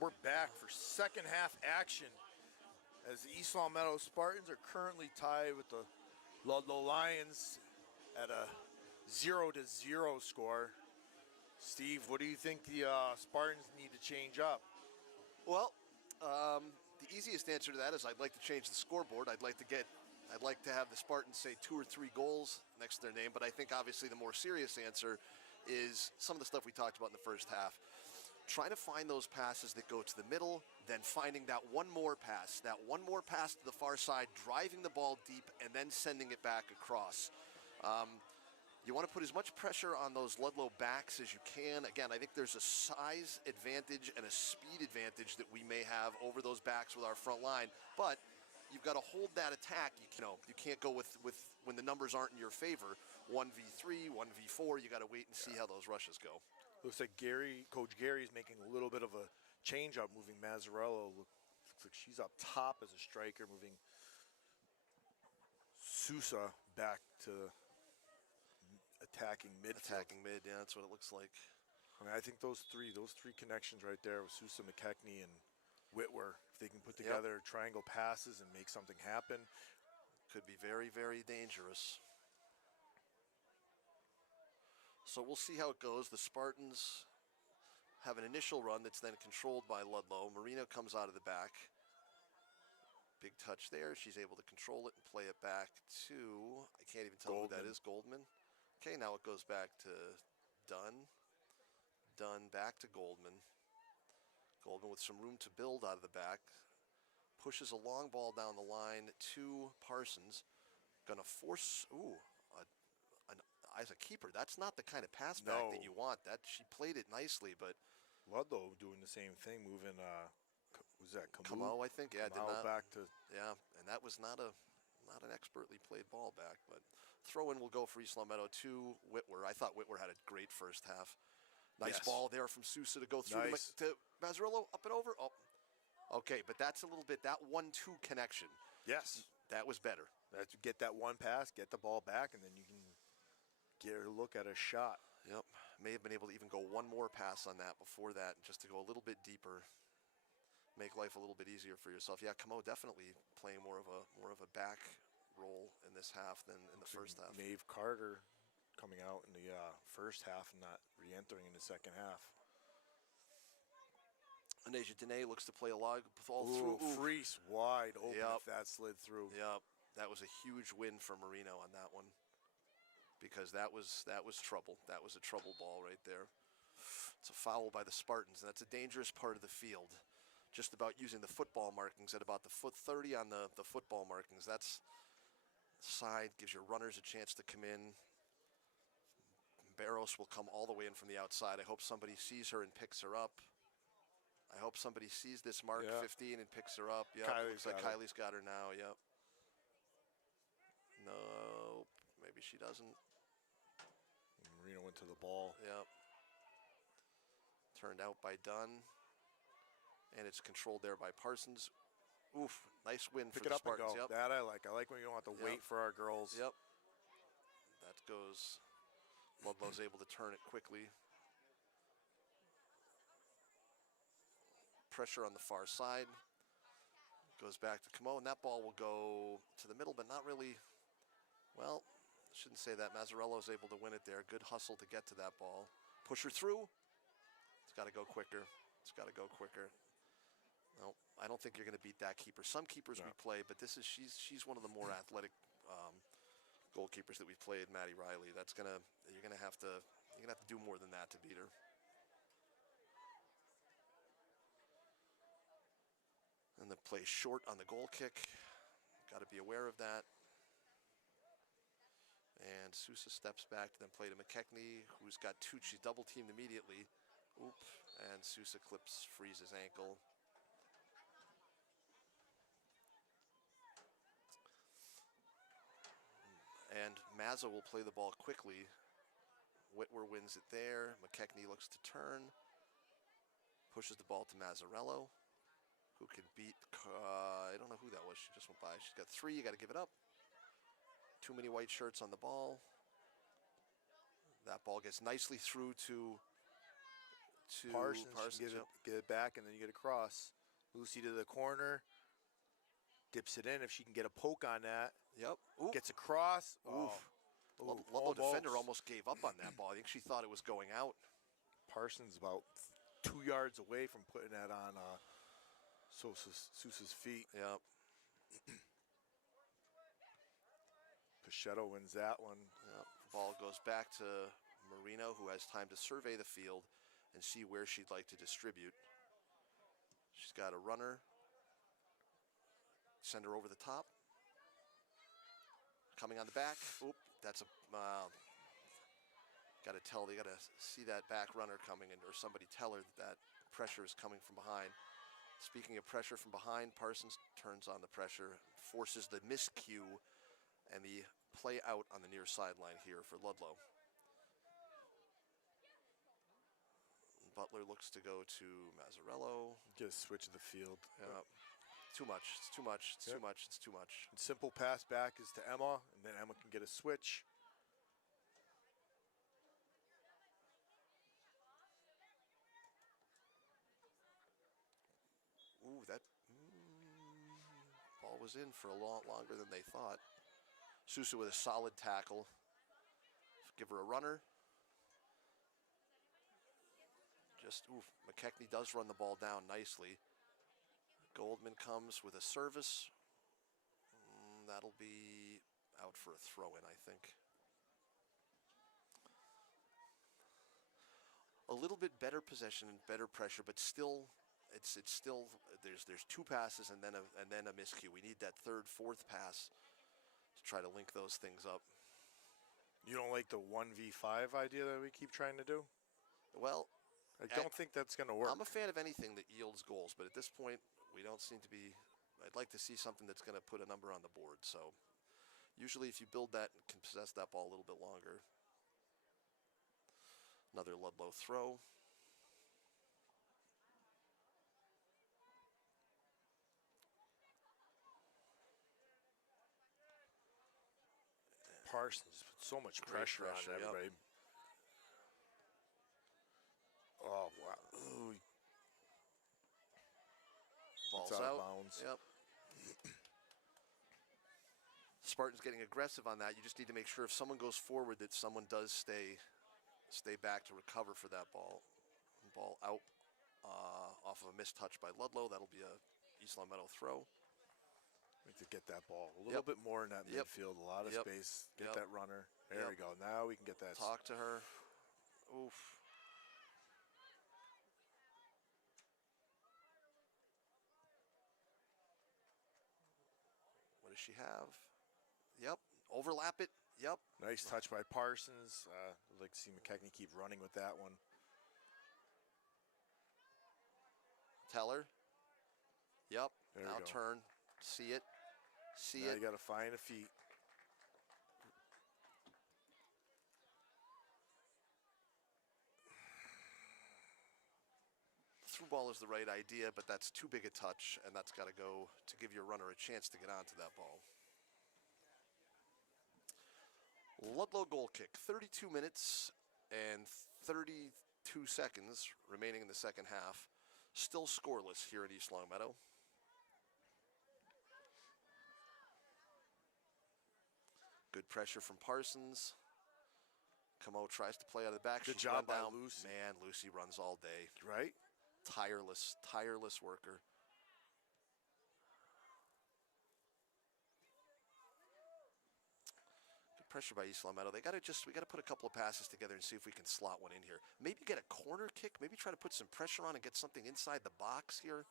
We're back for second half action as the East Long Meadow Spartans are currently tied with the Ludlow Lions at a 0-0 score. Steve, what do you think the Spartans need to change up? Well, the easiest answer to that is I'd like to change the scoreboard. I'd like to have the Spartans say 2 or 3 goals next to their name, but I think obviously the more serious answer is some of the stuff we talked about in the first half. Trying to find those passes that go to the middle, then finding that one more pass to the far side, driving the ball deep, and then sending it back across. You want to put as much pressure on those Ludlow backs as you can. Again, I think there's a size advantage and a speed advantage that we may have over those backs with our front line, but you've got to hold that attack. You can't go with when the numbers aren't in your favor. 1v3, 1v4, you got to wait and see how those rushes go. Looks like Coach Gary is making a little bit of a change up, moving Mazzarello. Looks like she's up top as a striker, moving Sousa back to attacking mid. Attacking mid, yeah, that's what it looks like. I mean, I think those three connections right there with Sousa, McKechnie, and Whitwer, if they can put together triangle passes and make something happen, could be very, very dangerous. So we'll see how it goes. The Spartans have an initial run that's then controlled by Ludlow. Marino comes out of the back. Big touch there. She's able to control it and play it back to, I can't even tell who that is, Goldman. Okay, now it goes back to Dunn. Dunn back to Goldman. Goldman with some room to build out of the back. Pushes a long ball down the line to Parsons. Gonna force, as a keeper, that's not the kind of pass back that you want. That she played it nicely, but Ludlow doing the same thing, moving. Was that Camo? I think, yeah, did not back to and that was not an expertly played ball back, but throw in will go for East Long Meadow to Whitwer. I thought Whitwer had a great first half. Nice ball there from Sousa to go through to Mazzarello, up and over. Oh, okay, but that's a little bit that 1-2 connection. Yes, that was better. Get that one pass, get the ball back, and then you can get a look at a shot. Yep, may have been able to even go one more pass on that before that, just to go a little bit deeper, make life a little bit easier for yourself. Yeah, Camo definitely playing more of a back role in this half than in the first half. Maeve Carter coming out in the first half and not re-entering in the second half. Anasia Dene looks to play a lot all through. Freese wide open if that slid through. Yep, that was a huge win for Marino on that one, because that was trouble. That was a trouble ball right there. It's a foul by the Spartans, and that's a dangerous part of the field. Just about using the football markings at about the foot 30 on the football markings. That's side, gives your runners a chance to come in. Barros will come all the way in from the outside. I hope somebody sees her and picks her up. I hope somebody sees this mark 15 and picks her up. Yep, looks like Kylie's got her now. Yep. No, maybe she doesn't. Marino went to the ball. Yep. Turned out by Dunn. And it's controlled there by Parsons. Oof, nice win for the Spartans. Pick it up and go. That I like. I like when you don't have to wait for our girls. Yep. That goes. Ludlow's able to turn it quickly. Pressure on the far side. Goes back to Camo, and that ball will go to the middle, but not really. Well, I shouldn't say that. Mazzarello's able to win it there. Good hustle to get to that ball. Push her through. It's got to go quicker. It's got to go quicker. No, I don't think you're going to beat that keeper. Some keepers we play, but she's one of the more athletic goalkeepers that we've played, Maddie Riley. You're gonna have to do more than that to beat her. And the play short on the goal kick. Got to be aware of that. And Sousa steps back to then play to McKechnie, who's got two. She's double teamed immediately. Oop, and Sousa frees his ankle. And Mazza will play the ball quickly. Whitwer wins it there. McKechnie looks to turn. Pushes the ball to Mazzarello, who can beat, I don't know who that was. She just went by. She's got 3. You got to give it up. Too many white shirts on the ball. That ball gets nicely through to to Parsons. Parsons. Get it back, and then you get a cross. Lucy to the corner. Dips it in if she can get a poke on that. Yep. Ooh. Gets across. Oof. Oh. Ludlow defender almost gave up on that ball. I think she thought it was going out. Parsons about 2 yards away from putting that on Sousa's feet. Yep. Pichetto wins that one. Yep. Ball goes back to Marino, who has time to survey the field and see where she'd like to distribute. She's got a runner. Send her over the top. Coming on the back. Oop, that's a. Got to tell. They got to see that back runner coming, or somebody tell her that pressure is coming from behind. Speaking of pressure from behind, Parsons turns on the pressure, forces the miscue, and the play out on the near sideline here for Ludlow. Butler looks to go to Mazzarello. Get a switch of the field. Yep. Too much. It's too much. It's too much. It's too much. And simple pass back is to Emma, and then Emma can get a switch. Ooh, that ball was in for a lot longer than they thought. Sousa with a solid tackle. Give her a runner. McKechnie does run the ball down nicely. Goldman comes with a service. That'll be out for a throw-in, I think. A little bit better possession and better pressure, but still, it's still there's two passes and then a miscue. We need that third, fourth pass to try to link those things up. You don't like the 1v5 idea that we keep trying to do? Well, I don't think that's going to work. I'm a fan of anything that yields goals, but at this point, we don't seem to be. I'd like to see something that's going to put a number on the board. So, usually, if you build that and can possess that ball a little bit longer. Another Ludlow throw. Parsons put so much pressure on everybody. Yep. Oh, wow. Ooh. Ball's out. Of bounds. Yep. Spartans getting aggressive on that. You just need to make sure if someone goes forward that someone does stay back to recover for that ball. Ball out off of a missed touch by Ludlow. That'll be a East Long Meadow throw. We need to get that ball a little bit more in that midfield. A lot of space. Get that runner. There we go. Now we can get that. Talk to her. Oof. What does she have? Yep. Overlap it. Yep. Nice touch by Parsons. I'd like to see McKechnie keep running with that one. Teller. Yep. There now turn. See it. See it. You got to find a feet. Through ball is the right idea, but that's too big a touch, and that's got to go to give your runner a chance to get onto that ball. Ludlow goal kick, 32 minutes and 32 seconds remaining in the second half. Still scoreless here at East Longmeadow. Good pressure from Parsons. Camo tries to play out of the back. Good job by Lucy. Man, Lucy runs all day. Right? Tireless worker. Pressure by East Longmeadow. We got to put a couple of passes together and see if we can slot one in here. Maybe get a corner kick. Maybe try to put some pressure on and get something inside the box here.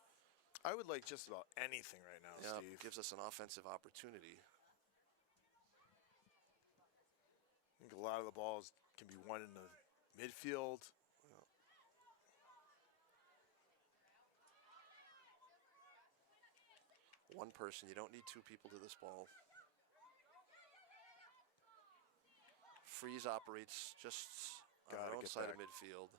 I would like just about anything right now, Steve. Gives us an offensive opportunity. I think a lot of the balls can be won in the midfield. One person. You don't need two people to this ball. Freeze operates just on our own side of midfield.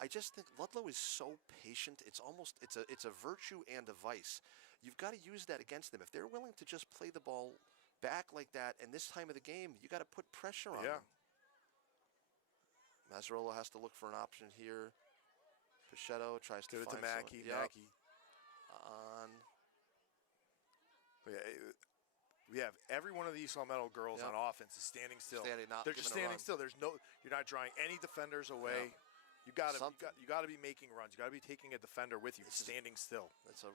I just think Ludlow is so patient. It's a virtue and a vice. You've got to use that against them. If they're willing to just play the ball back like that, and this time of the game, you got to put pressure on Yeah. them. Mazzarello has to look for an option here. Pichetto tries to Give it to find Mackey. someone. Yep. Mackey. On. Yeah, we have every one of these Salmetto girls Yep. on offense is standing still. Not They're just giving a standing run. still. There's no. You're not drawing any defenders away. Yep. You got Something. to be making runs. You got to be taking a defender with you, standing still. That's a.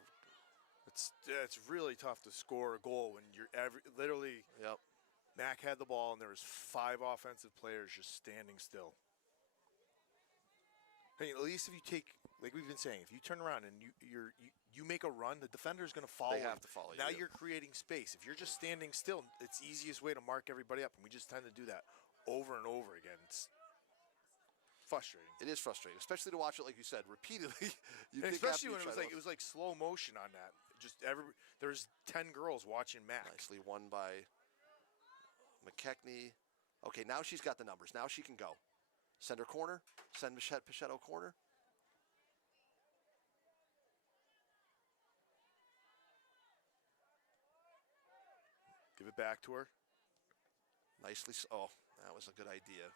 It's really tough to score a goal when you're literally. Yep. Mac had the ball and there was 5 offensive players just standing still. I mean, at least if you take, like we've been saying, if you turn around and you make a run, the defender's going to follow. They have to follow you. Now you're creating space. If you're just standing still, it's the easiest way to mark everybody up, and we just tend to do that over and over again. It's frustrating. It is frustrating, especially to watch it, like you said, repeatedly. Especially when it was like slow motion on that. Just there's 10 girls watching Mac. Nicely won by McKechnie. Okay, now she's got the numbers. Now she can go. Send her corner. Send Pichetto corner. Give it back to her. Nicely. Oh, that was a good idea.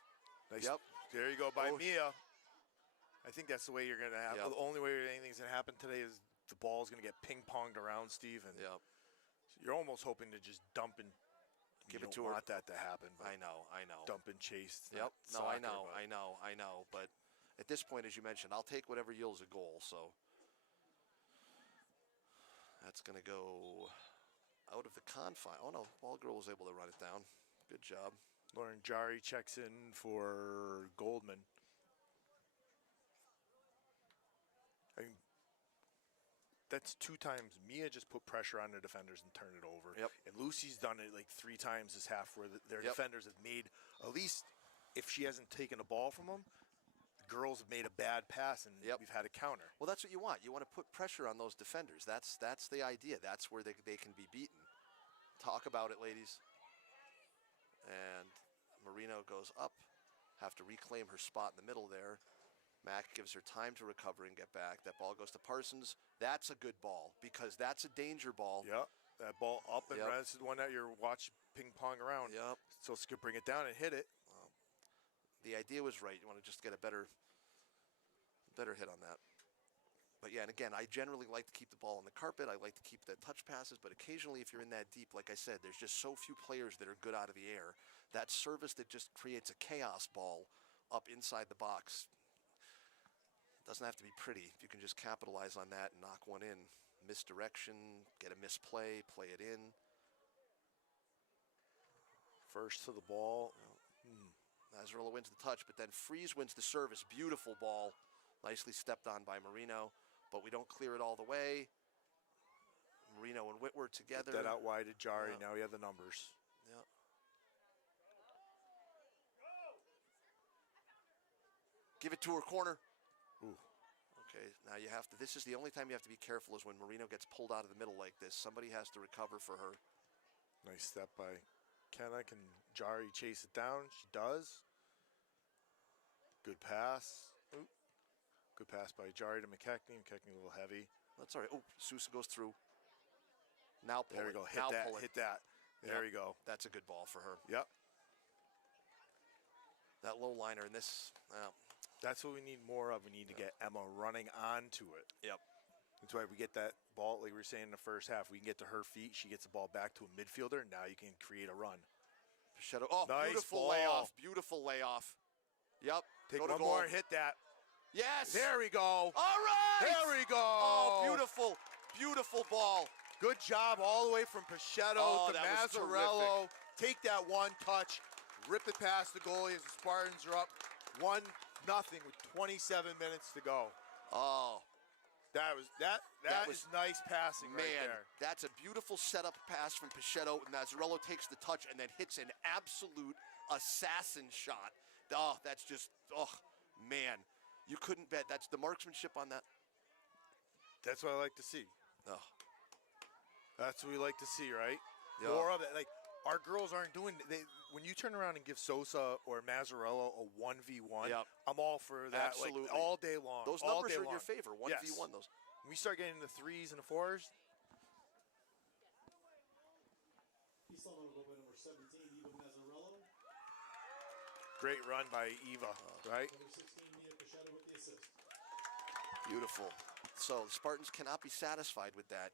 Nice. Yep. There you go by Mia. I think that's the way you're going to have. Yep. The only way anything's going to happen today is the ball's going to get ping-ponged around, Steve. And Yep. you're almost hoping to just dump and Give it to to her. Want that to happen. I know. Dump and chase. Yep. No, I know. But at this point, as you mentioned, I'll take whatever yields a goal. So that's going to go out of the confine. Oh, no. Ball girl was able to run it down. Good job. Lauren Jari checks in for Goldman. I mean, that's 2 times. Mia just put pressure on the defenders and turned it over. Yep. And Lucy's done it like 3 times this half where their defenders have made, at least if she hasn't taken a ball from them, the girls have made a bad pass and we've had a counter. Well, that's what you want. You want to put pressure on those defenders. That's the idea. That's where they can be beaten. Talk about it, ladies. And Marino goes up. Have to reclaim her spot in the middle there. Mack gives her time to recover and get back. That ball goes to Parsons. That's a good ball because that's a danger ball. Yep. That ball up and that's the one that you're watching ping pong around. Yep. So it's going to bring it down and hit it. The idea was right. You want to just get a better hit on that. But yeah, and again, I generally like to keep the ball on the carpet. I like to keep the touch passes, but occasionally if you're in that deep, like I said, there's just so few players that are good out of the air. That service that just creates a chaos ball up inside the box. It doesn't have to be pretty. If you can just capitalize on that and knock one in. Misdirection, get a misplay, play it in. First to the ball. Mazzarello wins the touch, but then Freeze wins the service. Beautiful ball. Nicely stepped on by Marino, but we don't clear it all the way. Marino and Whitworth together. Get that out wide to Jari. Now we have the numbers. Yeah. Give it to her corner. Ooh. Okay, now you have to, this is the only time you have to be careful is when Marino gets pulled out of the middle like this. Somebody has to recover for her. Nice step by Kenna. Can Jari chase it down? She does. Good pass. Ooh. Good pass by Jari to McKechnie. McKechnie a little heavy. That's all right. Oh, Sousa goes through. Now pull there it. we go. Hit now that. pull it. Hit that. There we go. That's a good ball for her. Yep. That low liner in this. That's what we need more of. We need to get Emma running onto it. Yep. That's why we get that ball, like we were saying in the first half. We can get to her feet. She gets the ball back to a midfielder. Now you can create a run. Pichetto. Oh, nice beautiful ball. layoff. Beautiful layoff. Yep. Take one more and hit that. Yes. There we go. All right. There we go. Oh, beautiful. Beautiful ball. Good job all the way from Pichetto to Mazzarello. Take that one touch, rip it past the goalie as the Spartans are up 1-0 with 27 minutes to go. Oh. That was nice passing right there. That's a beautiful setup pass from Pichetto. Mazzarello takes the touch and then hits an absolute assassin shot. Oh, that's just, oh, man. You couldn't bet. That's the marksmanship on that. That's what I like to see. Oh. That's what we like to see, right? Yeah. More of it. Like, our girls aren't doing when you turn around and give Sosa or Mazzarello a 1v1, I'm all for that. Absolutely. Like, all day long. Those numbers are in your favor, 1v1 those. When we start getting the 3s and the 4s, He's still a little bit Great run by Eva, right? Beautiful. So the Spartans cannot be satisfied with that.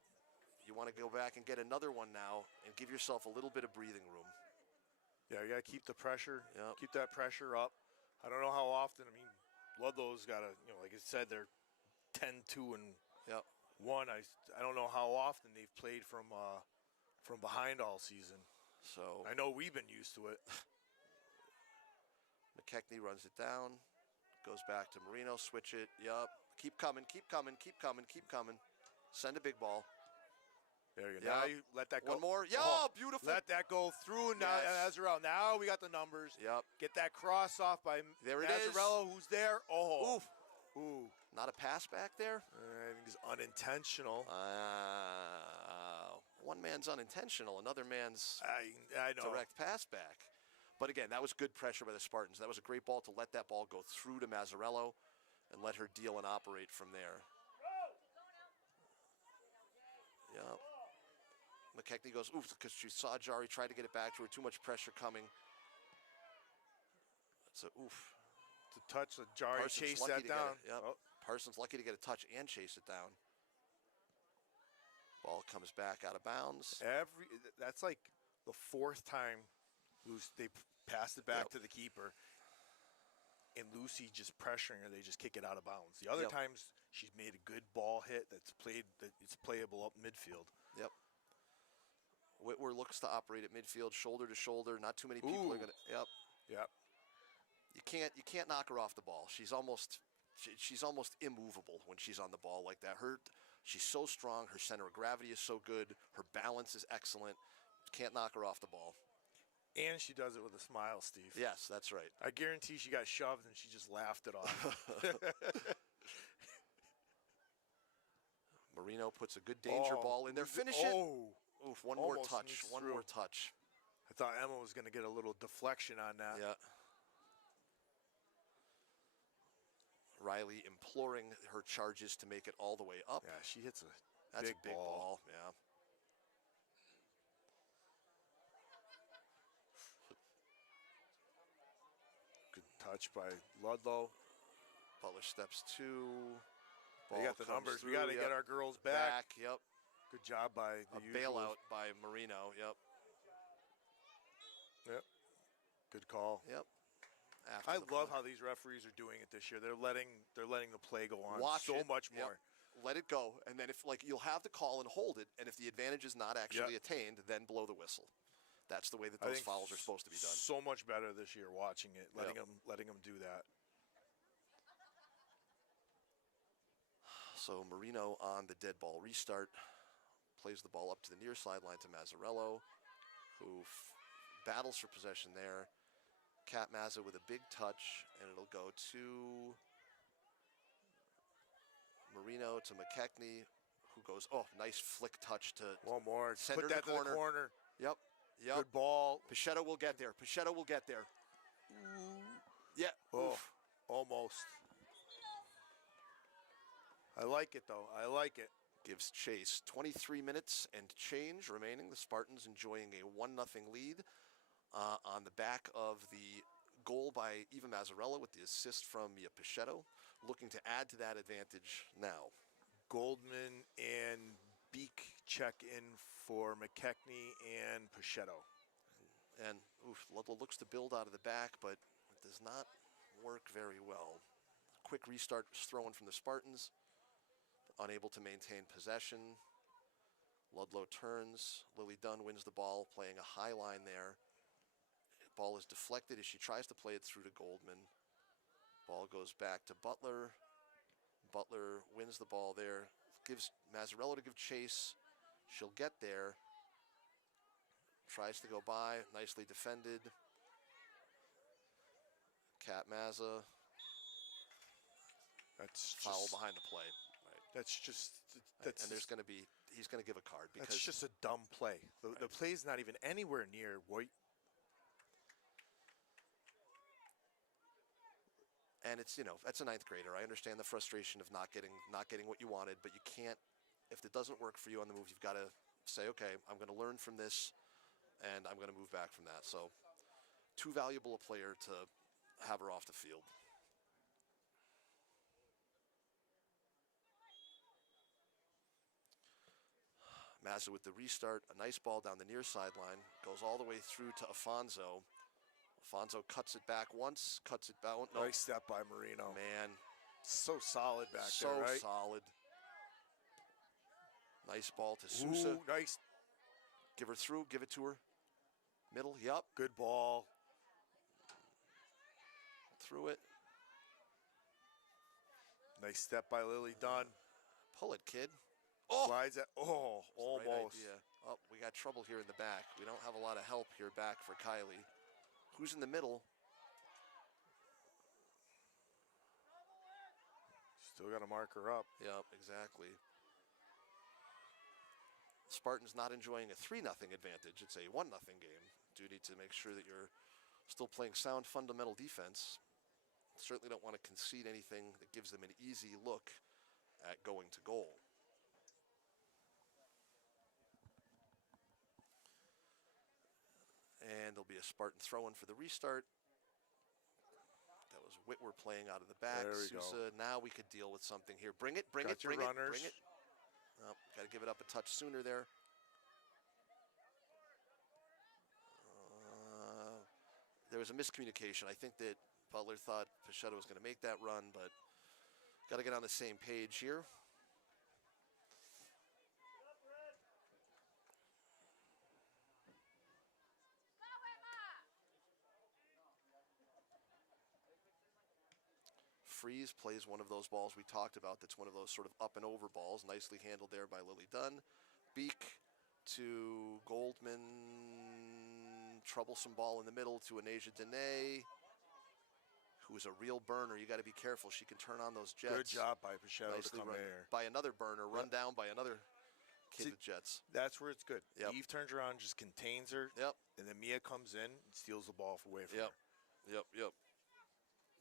You want to go back and get another one now and give yourself a little bit of breathing room. Yeah, you got to keep the pressure, Yep. keep that pressure up. I don't know how often. I mean, Ludlow's got to, like I said, they're 10-2 and Yep. 1. I don't know how often they've played from behind all season. So I know we've been used to it. McKechnie runs it down, goes back to Marino, switch it. Yep. Keep coming, keep coming, keep coming, keep coming. Send a big ball. There you go. Yep. Now you let that go. One more. Yeah, Oh, beautiful. Let that go through. Now, Yes. Azarello. Now we got the numbers. Yep. Get that cross off by There it is. Azarello, who's there. Oh. Oof. Ooh. Not a pass back there? I think it's unintentional. One man's unintentional, another man's I know. direct pass back. But again, that was good pressure by the Spartans. That was a great ball to let that ball go through to Mazzarello and let her deal and operate from there. Yep. McKechnie goes, oof, because she saw Jari, tried to get it back to her. Too much pressure coming. That's a oof. To touch the Jari, chase that down. Yep. Oh. Parsons lucky to get a touch and chase it down. Ball comes back out of bounds. That's like the fourth time they passed it back to the keeper, and Lucy just pressuring her. They just kick it out of bounds. The other times she's made a good ball hit it's playable up midfield. Yep. Whitwer looks to operate at midfield, shoulder to shoulder. Not too many people are gonna. Yep. Yep. You can't knock her off the ball. She's almost immovable when she's on the ball like that. She's so strong. Her center of gravity is so good. Her balance is excellent. Can't knock her off the ball. And she does it with a smile, Steve. Yes, that's right. I guarantee she got shoved and she just laughed it off. Marino puts a good danger ball in there. Finish it. Oof, one more touch. One more touch. I thought Emma was going to get a little deflection on that. Yeah. Riley imploring her charges to make it all the way up. Yeah, she hits That's big a big ball. Yeah. Good touch by Ludlow. Butler steps two. They got the numbers. We got to get our girls back. Yep. Good job by the bailout by Marino. Yep. Yep. Good call. Yep. I love how these referees are doing it this year. They're letting the play go on much more. Yep. Let it go, and then if you'll have the call and hold it, and if the advantage is not actually attained, then blow the whistle. That's the way that those fouls are supposed to be done. So much better this year watching it, letting them do that. So Marino on the dead ball restart, plays the ball up to the near sideline to Mazzarello, who battles for possession there. Kat Mazza with a big touch, and it'll go to Marino to McKechnie, who goes, nice flick touch to one more. Center Put that to the corner. Yep. Good ball. Pichetto will get there. Yeah. Oh, oof. Almost. I like it, though. I like it. Gives chase. 23 minutes and change remaining. The Spartans enjoying a 1-0 lead on the back of the goal by Eva Mazzarello with the assist from Mia Pichetto. Looking to add to that advantage now. Goldman and Beek check in for McKechnie and Pichetto. And Ludlow looks to build out of the back, but it does not work very well. Quick restart thrown from the Spartans. Unable to maintain possession. Ludlow turns. Lily Dunn wins the ball, playing a high line there. Ball is deflected as she tries to play it through to Goldman. Ball goes back to Butler. Butler wins the ball there. Gives Mazzarello to give chase. She'll get there. Tries to go by. Nicely defended. Kat Mazza. That's foul behind the play. That's just. And he's going to give a card because that's just a dumb play. The play's not even anywhere near White. And it's that's a ninth grader. I understand the frustration of not getting what you wanted, but you can't. If it doesn't work for you on the move, you've got to say, okay, I'm going to learn from this, and I'm going to move back from that. So, too valuable a player to have her off the field. Mazza with the restart. A nice ball down the near sideline. Goes all the way through to Afonso. Afonso cuts it back once. Cuts it back. No. Nice step by Marino. Man. So solid back so there, right? So solid. Nice ball to Sousa. Ooh, nice. Give her through. Give it to her. Middle. Yup. Good ball. Through it. Nice step by Lily Dunn. Pull it, kid. Oh! Slides it. Oh, almost. Right idea. Oh, we got trouble here in the back. We don't have a lot of help here back for Kylie. Who's in the middle? Still got to mark her up. Yep, exactly. Spartans not enjoying a 3-0 advantage. It's a 1-0 game. Do need to make sure that you're still playing sound fundamental defense. Certainly don't want to concede anything that gives them an easy look at going to goal. And there'll be a Spartan throw-in for the restart. That was Whitwer playing out of the back. There we Sousa, go. now we could deal with something here. Bring it, bring Got it, your bring runners. it, bring it. Oh, got to give it up a touch sooner there. There was a miscommunication. I think that Butler thought Pichetto was going to make that run, but got to get on the same page here. Freeze plays one of those balls we talked about. That's one of those sort of up and over balls. Nicely handled there by Lily Dunn. Beak to Goldman. Troublesome ball in the middle to Anasia Dene, who is a real burner. You got to be careful. She can turn on those jets. Good job by Pichetto to Nicely come run there. by another burner. Run down by another kid with jets. That's where it's good. Yep. Eve turns around, just contains her. Yep. And then Mia comes in and steals the ball away from her. Yep.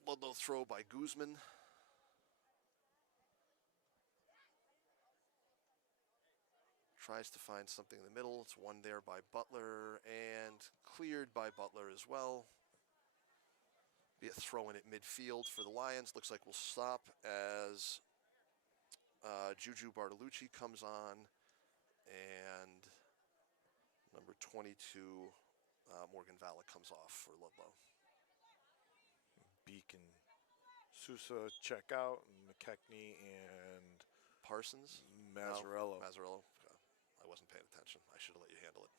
Ludlow throw by Guzman. Tries to find something in the middle. It's one there by Butler and cleared by Butler as well. Be a throw in at midfield for the Lions. Looks like we'll stop as Juju Bartolucci comes on and number 22 Morgan Valla comes off for Ludlow. Beak and Sousa check out, and McKechnie and Parsons? Mazzarello. No, Mazzarello. I wasn't paying attention. I should have let you handle it.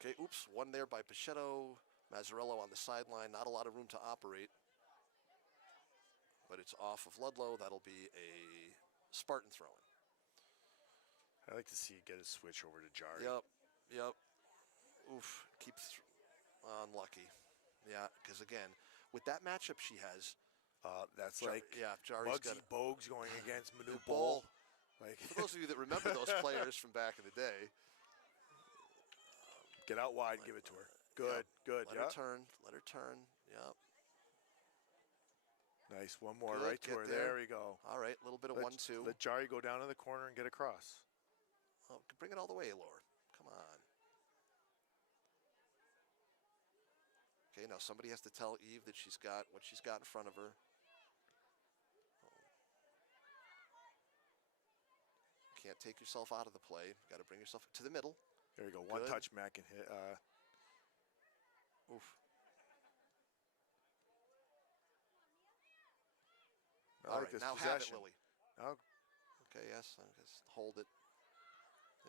Okay, oops. One there by Pichetto. Mazzarello on the sideline. Not a lot of room to operate. But it's off of Ludlow. That'll be a Spartan throw-in. I like to see you get a switch over to Jari. Yep. Oof. Unlucky. Yeah, because again, with that matchup she has, that's like Jari's Muggsy got Bogues going against Manu Bol. Bol. Like, for those of you that remember those players from back in the day, get out wide, give it to her. Good. Let her turn. Yep. Nice. One more Good, right to her. There we go. All right, a little bit of 1-2. Let Jari go down in the corner and get across. Oh, bring it all the way, Lore. Come on. Okay, now somebody has to tell Eve that she's got what she's got in front of her. Can't take yourself out of the play. Got to bring yourself to the middle. There you go. One touch, Mac can hit. Oof. I like this now possession. have it, Lily. Oh. Okay, yes. I guess hold it.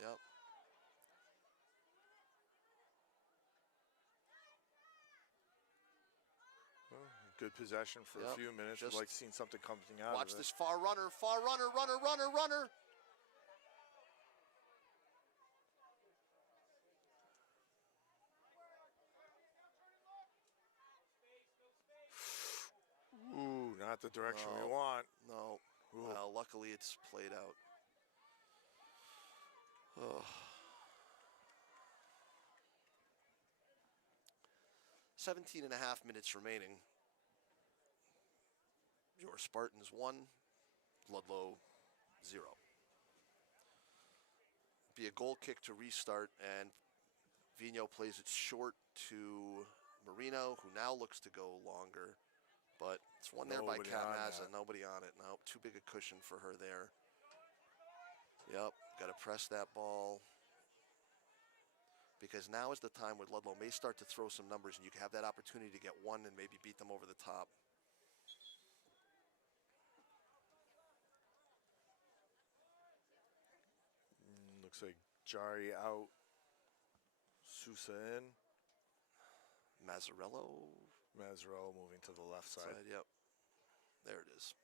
Yep. Well, good possession for a few minutes. I'd like to see something coming out of it. Watch this far runner, runner. Ooh, not the direction we want. No. Ooh. Well, luckily it's played out. Oh. 17 and a half minutes remaining. Your Spartans 1, Ludlow 0. Be a goal kick to restart, and Vigno plays it short to Marino, who now looks to go longer. But it's one there by Nobody on Katmazza. that. Nobody on it. No, too big a cushion for her there. Yep, got to press that ball. Because now is the time where Ludlow may start to throw some numbers, and you can have that opportunity to get one and maybe beat them over the top. Looks like Jari out. Sousa in. Mazzarello. Mazzarello moving to the left side. Yep. There it is.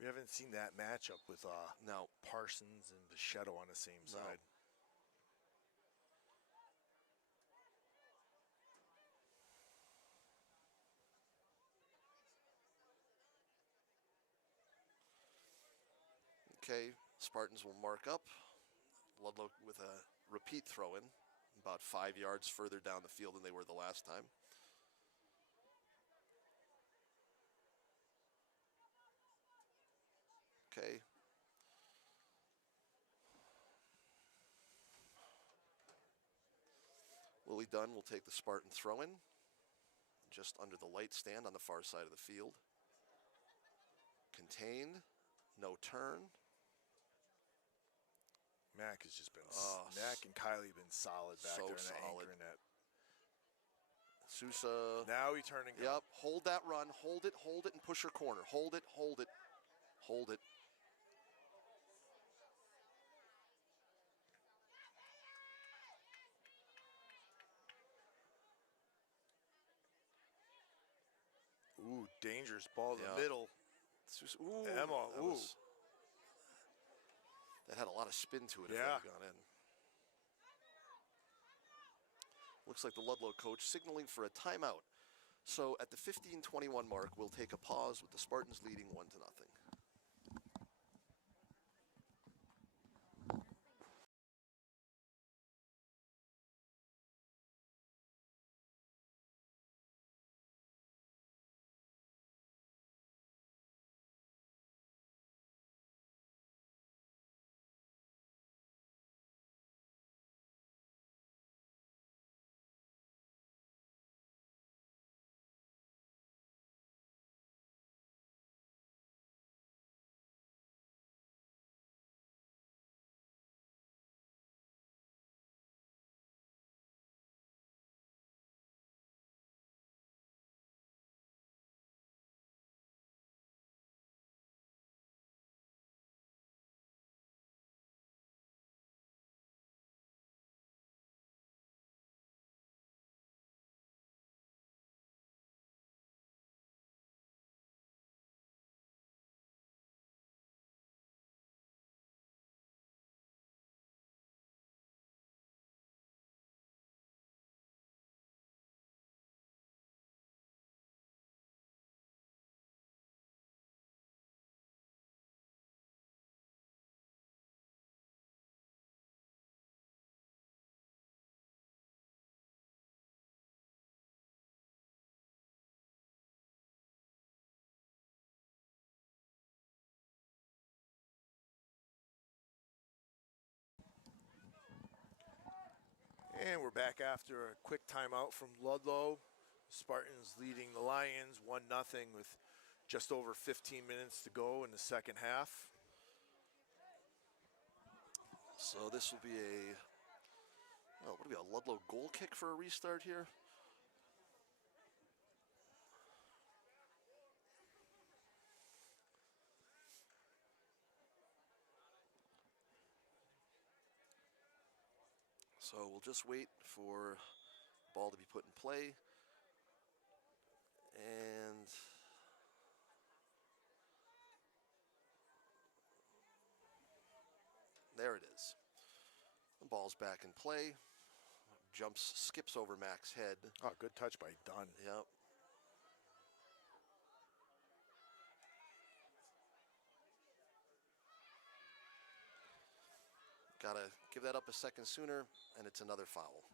We haven't seen that matchup with No. Parsons and Bichette on the same side. Okay, Spartans will mark up. Ludlow with a repeat throw-in, about 5 yards further down the field than they were the last time. Okay. Lily Dunn will take the Spartan throw-in, just under the light stand on the far side of the field. Contained, no turn. Mac has just been Mac and Kylie have been solid back So there in the solid. anchor in that. Sousa. Now he turned and go. Yep, hold that run. Hold it, and push her corner. Hold it, hold it, hold it. Ooh, dangerous ball in Yeah. the middle. Sousa, ooh, Emma, that had a lot of spin to it if Yeah. that had gone in. Looks like the Ludlow coach signaling for a timeout. So at the 15:21 mark, we'll take a pause with the Spartans leading 1-0. And we're back after a quick timeout from Ludlow. Spartans leading the Lions 1-0 with just over 15 minutes to go in the second half. So this will be a Ludlow goal kick for a restart here? So we'll just wait for the ball to be put in play. And there it is. The ball's back in play. Skips over Mac's head. Oh, good touch by Dunn. Yep. Got to give that up a second sooner, and it's another foul.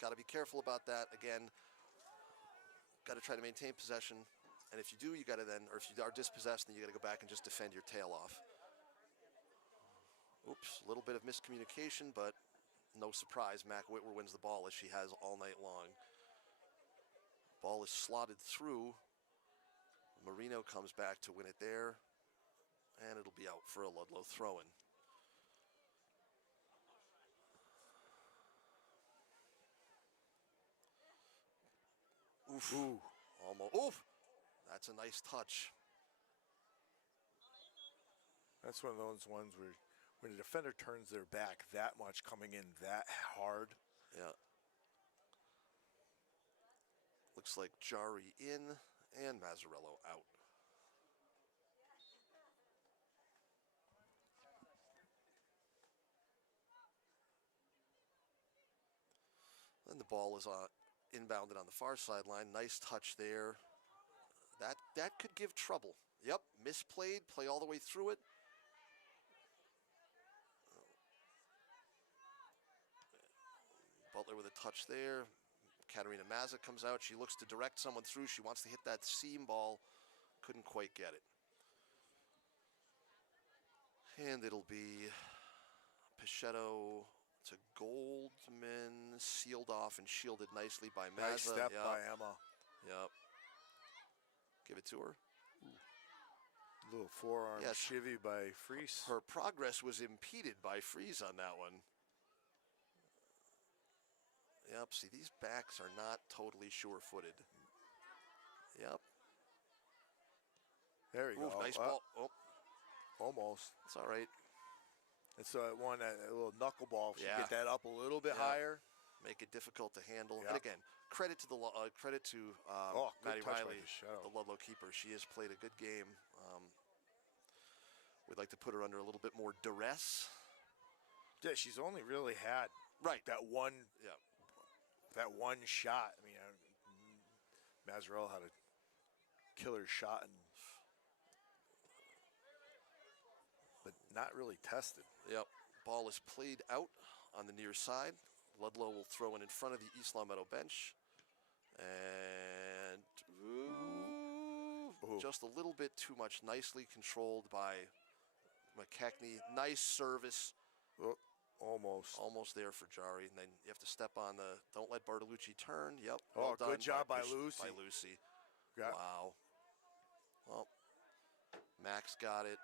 Got to be careful about that. Again, got to try to maintain possession. And if you do, you got to then, or if you are dispossessed, then you got to go back and just defend your tail off. Oops, a little bit of miscommunication, but no surprise. Mac Whitwer wins the ball as she has all night long. Ball is slotted through. Marino comes back to win it there. And it'll be out for a Ludlow throw-in. Oof. Ooh. Almost. Oof. That's a nice touch. That's one of those ones where when a defender turns their back that much, coming in that hard. Yeah. Looks like Jari in and Mazzarello out. And the ball is inbounded on the far sideline. Nice touch there. That could give trouble. Yep, misplayed. Play all the way through it. Butler with a touch there. Katerina Mazza comes out. She looks to direct someone through. She wants to hit that seam ball. Couldn't quite get it. And it'll be Pichetto to Goldman, sealed off and shielded nicely by Mazza. Nice step Yep. by Emma. Yep. Give it to her. Little forearm Yes. chivvy by Freese. Her progress was impeded by Freeze on that one. Yep, see, these backs are not totally sure-footed. Yep. There you Ooh, go. nice ball. Oh, Almost. it's all right. It's a little knuckleball. If you Yeah. get that up a little bit Yeah. higher. Make it difficult to handle. Yep. And again, credit to Good Maddie touch by Riley, Pichetto. the Ludlow keeper. She has played a good game. We'd like to put her under a little bit more duress. Yeah, she's only really had Right. that one Yeah. shot. I mean, Mazzarello had a killer shot, but not really tested. Yep. Ball is played out on the near side. Ludlow will throw in front of the East Long Meadow bench. And just a little bit too much. Nicely controlled by McKechnie. Nice service. Oh, almost. Almost there for Jari. And then you have to step on the, don't let Bartolucci turn. Yep. Oh, well done good job by By Lucy. Lucy. Yeah. Wow. Well, Max got it.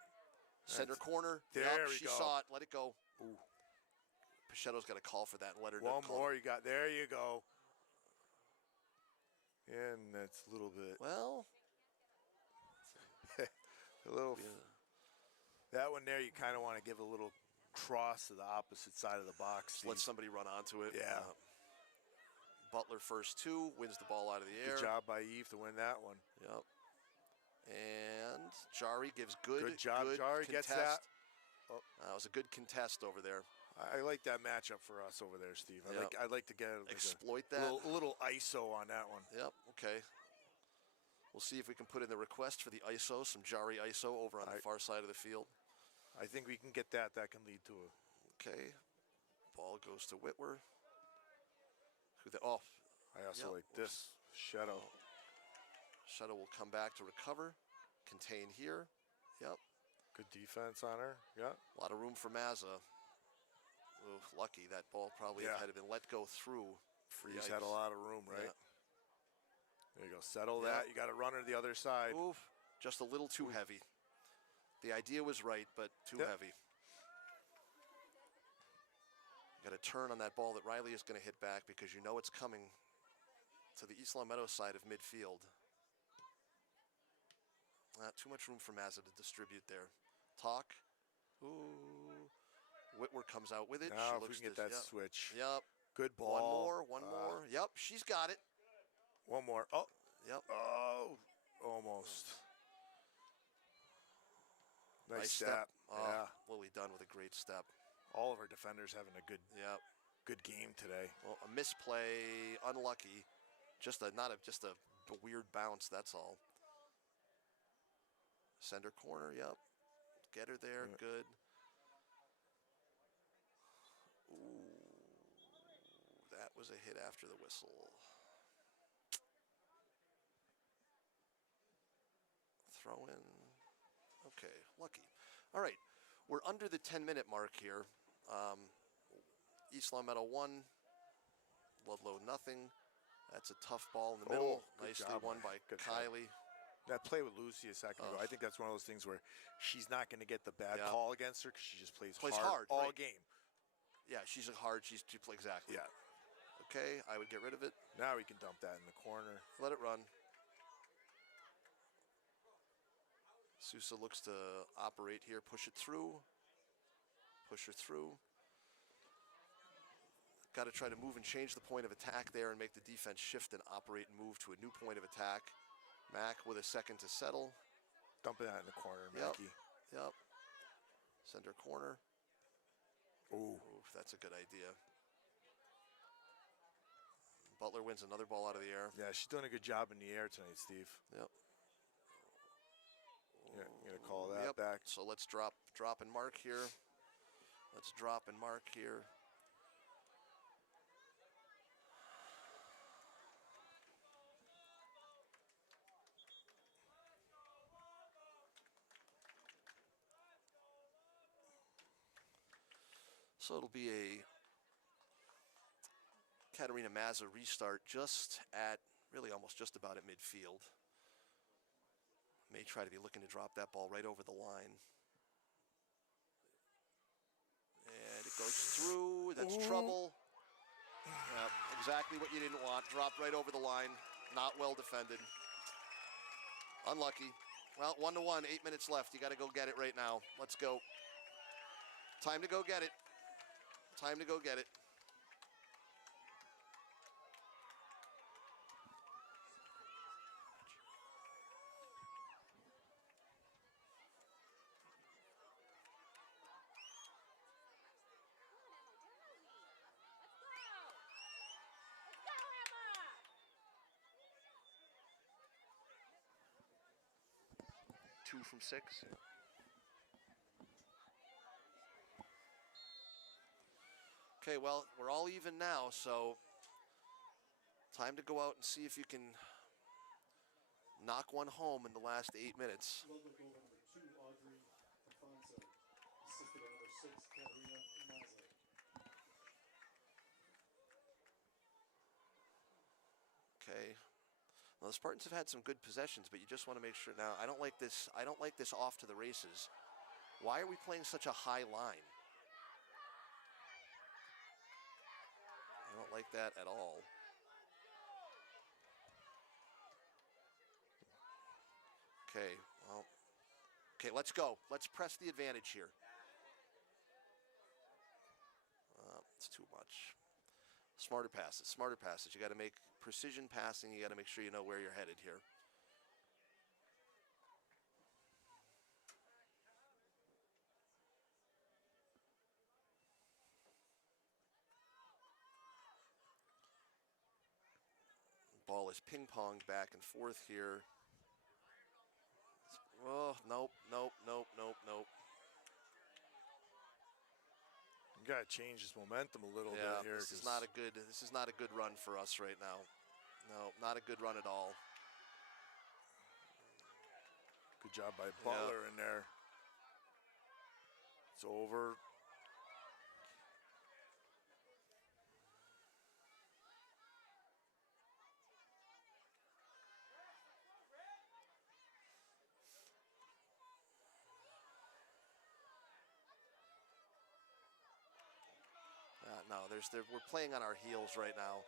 Center corner. There Yep, we she go. saw it. Let it go. Ooh. Pichetto's got to call for that and let her One call. more you got. There you go. And that's a little bit. Well, A little. yeah. That one there, you kind of want to give a little cross to the opposite side of the box. Let somebody run onto it. Yeah. Butler first two, wins the ball out of the air. Good job by Eve to win that one. Yep. And Jari gives good job, Jari contest. gets that. Oh. It was a good contest over there. I like that matchup for us over there, Steve. Yep. I'd like to get Exploit a that. little ISO on that one. Yep, okay. We'll see if we can put in the request for the ISO, some Jari ISO over on the far side of the field. I think we can get that. That can lead to a. Okay. Ball goes to Whitwer. I also Yep. like this. Shadow. Shadow will come back to recover. Contain here. Yep. Good defense on her. Yeah. A lot of room for Mazza. Ooh, lucky that ball probably Yeah. had been let go through. Freeze had a lot of room, right? Yeah. There you go. Settle Yeah. that. You got a runner the other side. Oof, just a little too heavy. The idea was right, but too Yep. heavy. Got to turn on that ball that Riley is going to hit back because you know it's coming to the East Long Meadow side of midfield. Too much room for Mazza to distribute there. Talk. Ooh. Whitwer comes out with it. Now, She if we looks can get to- that yep. switch. Yep. Good ball. One more. Yep, she's got it. One more. Oh. Yep. Oh. Almost. Nice step. step. Yeah. Lily Dunn with a great step. All of our defenders having a Yep. good game today. Well, a misplay, unlucky. Just a weird bounce, that's all. Center corner, yep. Get her there, good. Ooh, that was a hit after the whistle. Throw in. Okay, lucky. All right, we're under the 10-minute mark here. East Long Meadow 1, Ludlow nothing. That's a tough ball in the middle. Good Nicely job, won Mark. by Good try. Kylie. That play with Lucy a second ago, I think that's one of those things where she's not going to get the bad Yeah. call against her because she just plays Plays hard hard, all right. game. Yeah, she's a hard. She plays exactly. Yeah. Okay, I would get rid of it. Now we can dump that in the corner. Let it run. Sousa looks to operate here. Push it through. Push her through. Got to try to move and change the point of attack there and make the defense shift and operate and move to a new point of attack. Mack with a second to settle. Dumping that in the corner, Yep. Mackie. Yep. Center corner. Ooh. Oof, that's a good idea. Butler wins another ball out of the air. Yeah, she's doing a good job in the air tonight, Steve. Yep. You're going to call that back. So let's drop and mark here. Let's drop and mark here. So it'll be a Katarina Mazza restart just at, really almost just about at midfield. May try to be looking to drop that ball right over the line. And it goes through, that's trouble. Yep, exactly what you didn't want, dropped right over the line, not well defended. Unlucky. Well, 1-1, 8 minutes left. You gotta go get it right now. Let's go. Time to go get it. Time to go get it. Two from 6. Okay, well, we're all even now, so time to go out and see if you can knock one home in the last 8 minutes. Ludlow goal number 2, Audrey Afonso. Assisted by number 6, Katarina Mazza. Okay. Well, the Spartans have had some good possessions, but you just want to make sure. Now, I don't like this off to the races. Why are we playing such a high line? I don't like that at all. Okay, well, okay, let's go. Let's press the advantage here. It's too much. Smarter passes, smarter passes. You got to make precision passing. You got to make sure you know where you're headed here. Ball is ping-ponged back and forth here. Oh, nope, nope, nope, nope, nope. You got to change this momentum a little bit here. This is not a good run for us right now. No, not a good run at all. Good job by Butler in there. It's over. No, we're playing on our heels right now.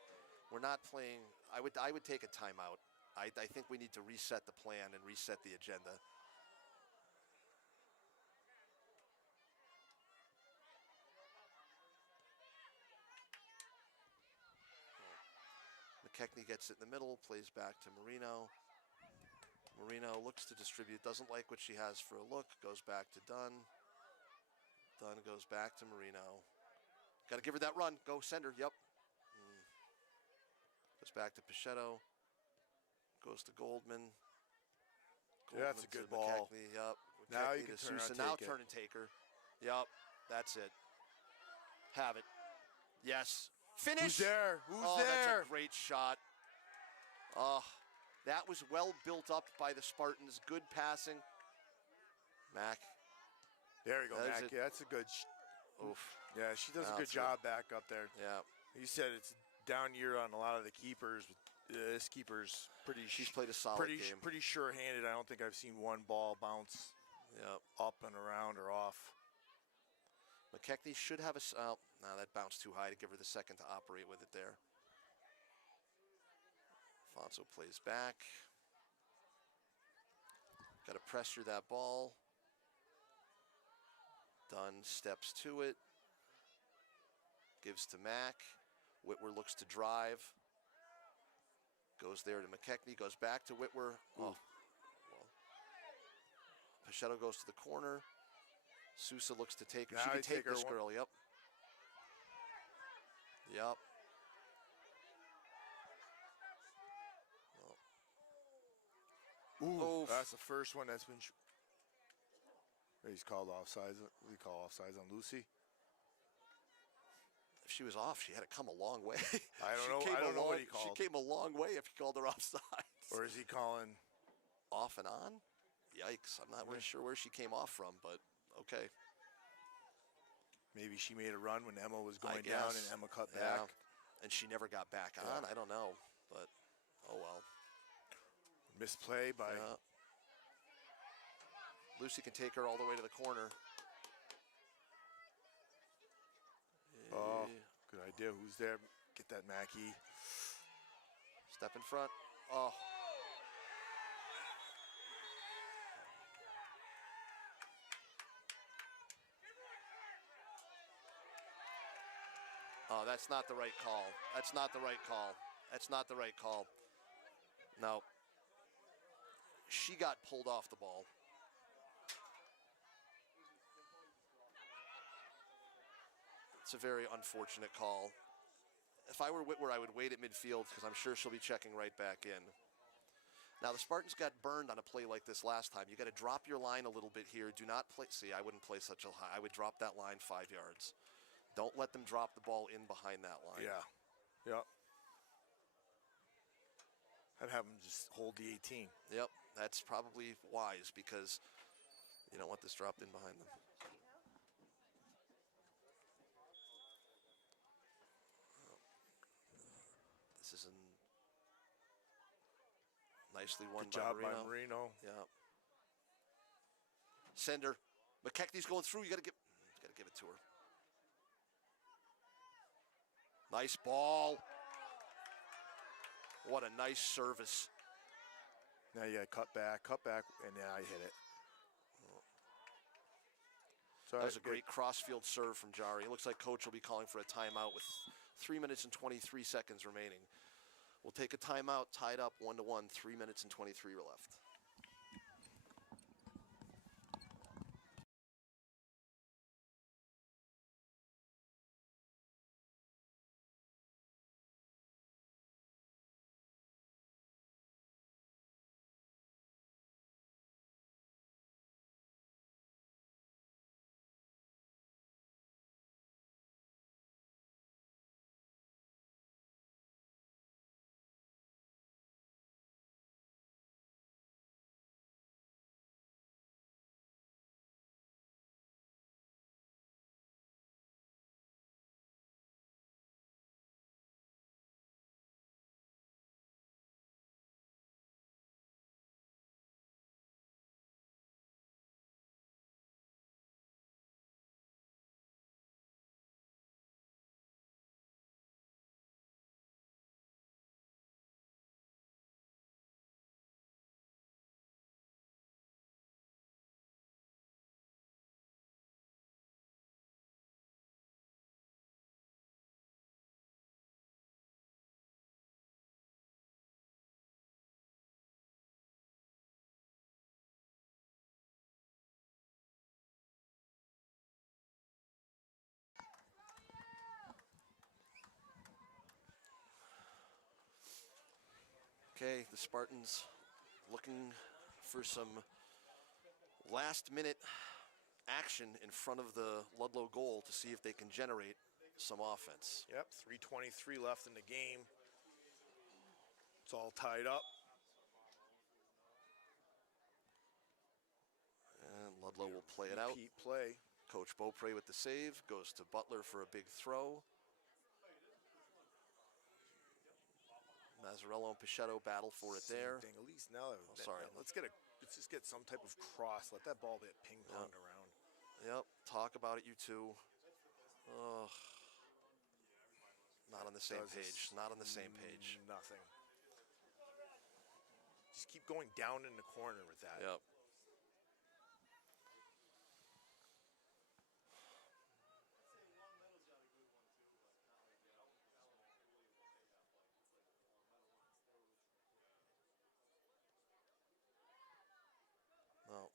We're not playing. I would take a timeout. I think we need to reset the plan and reset the agenda. McKechnie gets it in the middle, plays back to Marino. Marino looks to distribute, doesn't like what she has for a look, goes back to Dunn. Dunn goes back to Marino. Got to give her that run. Go, send her. Yep. Goes back to Pichetto. Goes to Goldman. Yeah, that's a good ball. McKechnie, yep. Now you McKechnie can to turn Sousa. and Now take it. turn and take her. Yep, that's it. Have it. Yes. Finish. Who's there? Who's there? there? That's a great shot. That was well built up by the Spartans. Good passing. Mack. There you go, That is Mac. Yeah, that's a good. Oof. Yeah, she does a No, good it's job back up there. Yeah. You said it's down year on a lot of the keepers. This keeper's pretty. She's played a solid game. Pretty sure-handed. I don't think I've seen one ball bounce up and around or off. McKechnie should have a. No, that bounced too high to give her the second to operate with it there. Alfonso plays back. Got to pressure that ball. Dunn steps to it. Gives to Mack. Whitwer looks to drive. Goes there to McKechnie. Goes back to Whitwer. Oh, well. Pichetto goes to the corner. Sousa looks to take her. Now She can take this one. girl. Yep. Yep. Ooh, Oof. that's the first one that's been. He's called offsides. We call offsides on Lucy. If she was off, she had to come a long way. I don't know what he called. She came a long way if he called her offsides. Or is he calling Off and on? Yikes. I'm not really sure where she came off from, but okay. Maybe she made a run when Emma was I going down guess. and Emma cut Yeah. back. And she never got back on. I don't know, but oh well. Misplay by. Yeah. Lucy can take her all the way to the corner. Oh, good idea. Who's there? Get that Mackey. Step in front. Oh. Oh, that's not the right call. That's not the right call. That's not the right call. No. She got pulled off the ball. It's a very unfortunate call. If I were Whitwer, I would wait at midfield because I'm sure she'll be checking right back in. Now, the Spartans got burned on a play like this last time. You got to drop your line a little bit here. Do not play. See, I wouldn't play such a high. I would drop that line 5 yards. Don't let them drop the ball in behind that line. Yeah. Yep. I'd have him just hold the 18. Yep, that's probably wise because you don't want this dropped in behind them. This is nicely won Good job by by Marino. Yeah. Sender. McKechnie's going through. You got to give it to her. Nice ball. What a nice service. Now you got cut back, and now I hit it. So That was a great crossfield serve from Jari. It looks like coach will be calling for a timeout with 3 minutes and 23 seconds remaining. We'll take a timeout, tied up 1-1, 3 minutes and 23 left. Okay, the Spartans looking for some last-minute action in front of the Ludlow goal to see if they can generate some offense. Yep, 3:23 left in the game. It's all tied up. And Ludlow will play it out. Repeat play. Coach Beaupre with the save, goes to Butler for a big throw. Mazzarello and Pichetto battle for it Same there. thing. At least now, Sorry. let's just get some type of cross. Let that ball get ping ponged around. Yep. Talk about it, you two. Ugh. Not on the same page. Not on the same page. Nothing. Just keep going down in the corner with that. Yep.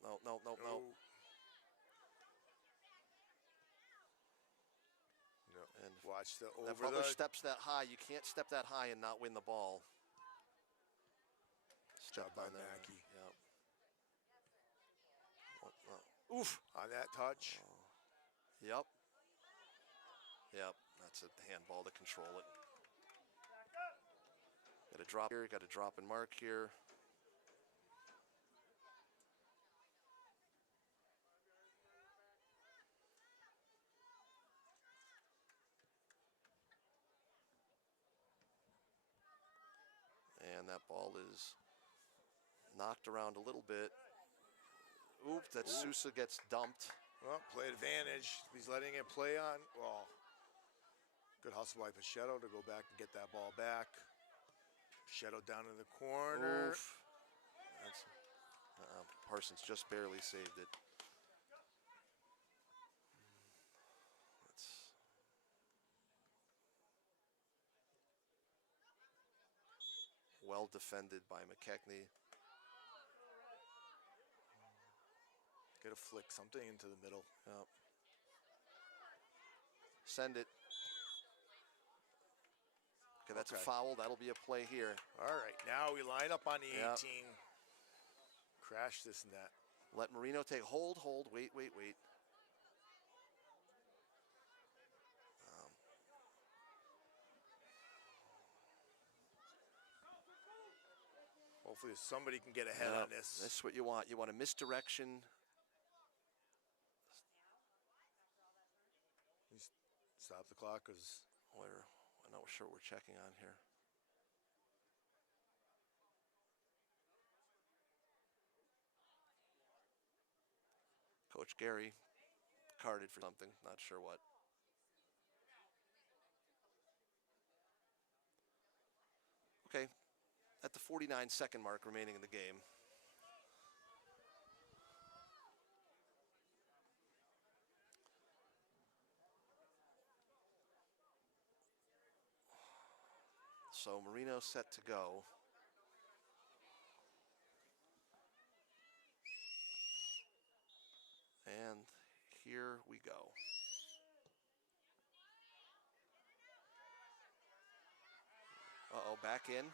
No. No. And watch the if over Butler the steps that high, you can't step that high and not win the ball. job by on there. Mackey. Yep. Oof on that touch. Yep. That's a handball to control it. Got to drop here. Got to drop and mark here. And that ball is knocked around a little bit. Oops, that Sousa gets dumped. Well, play advantage. He's letting it play on. Well, good hustle by Pichetto to go back and get that ball back. Pichetto down in the corner. Oof. That's, Parsons just barely saved it. That's well defended by McKechnie. Get a flick, something into the middle. Yep. Send it. Okay, that's a foul. That'll be a play here. All right, now we line up on the Yep. 18. Crash this and that. Let Marino take hold. Wait. Hopefully somebody can get ahead on this. This is what you want. You want a misdirection. Stop the clock because I'm not sure what we're checking on here. Coach Gary carded for something. Not sure what. Okay. At the 49-second mark remaining in the game. So Marino set to go. And here we go. Uh-oh, back in.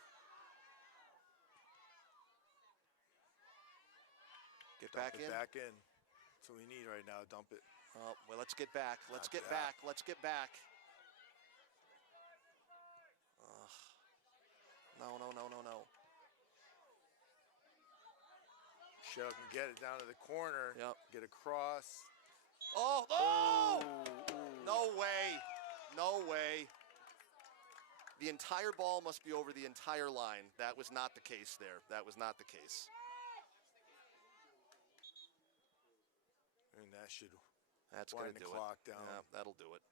Get back in. Back in. That's what we need right now. Dump it. Oh, well, let's get back. Let's get that. back. Let's get back. No. Shell can get it down to the corner. Yep. Get across. Oh! Ooh. No way. The entire ball must be over the entire line. That was not the case there. And That's wind going to the do clock it. down. Yeah, that'll do it.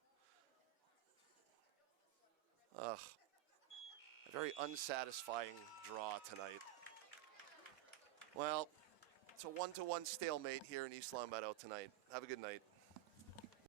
Ugh. A very unsatisfying draw tonight. Well, it's a 1-1 stalemate here in East Long Meadow tonight. Have a good night.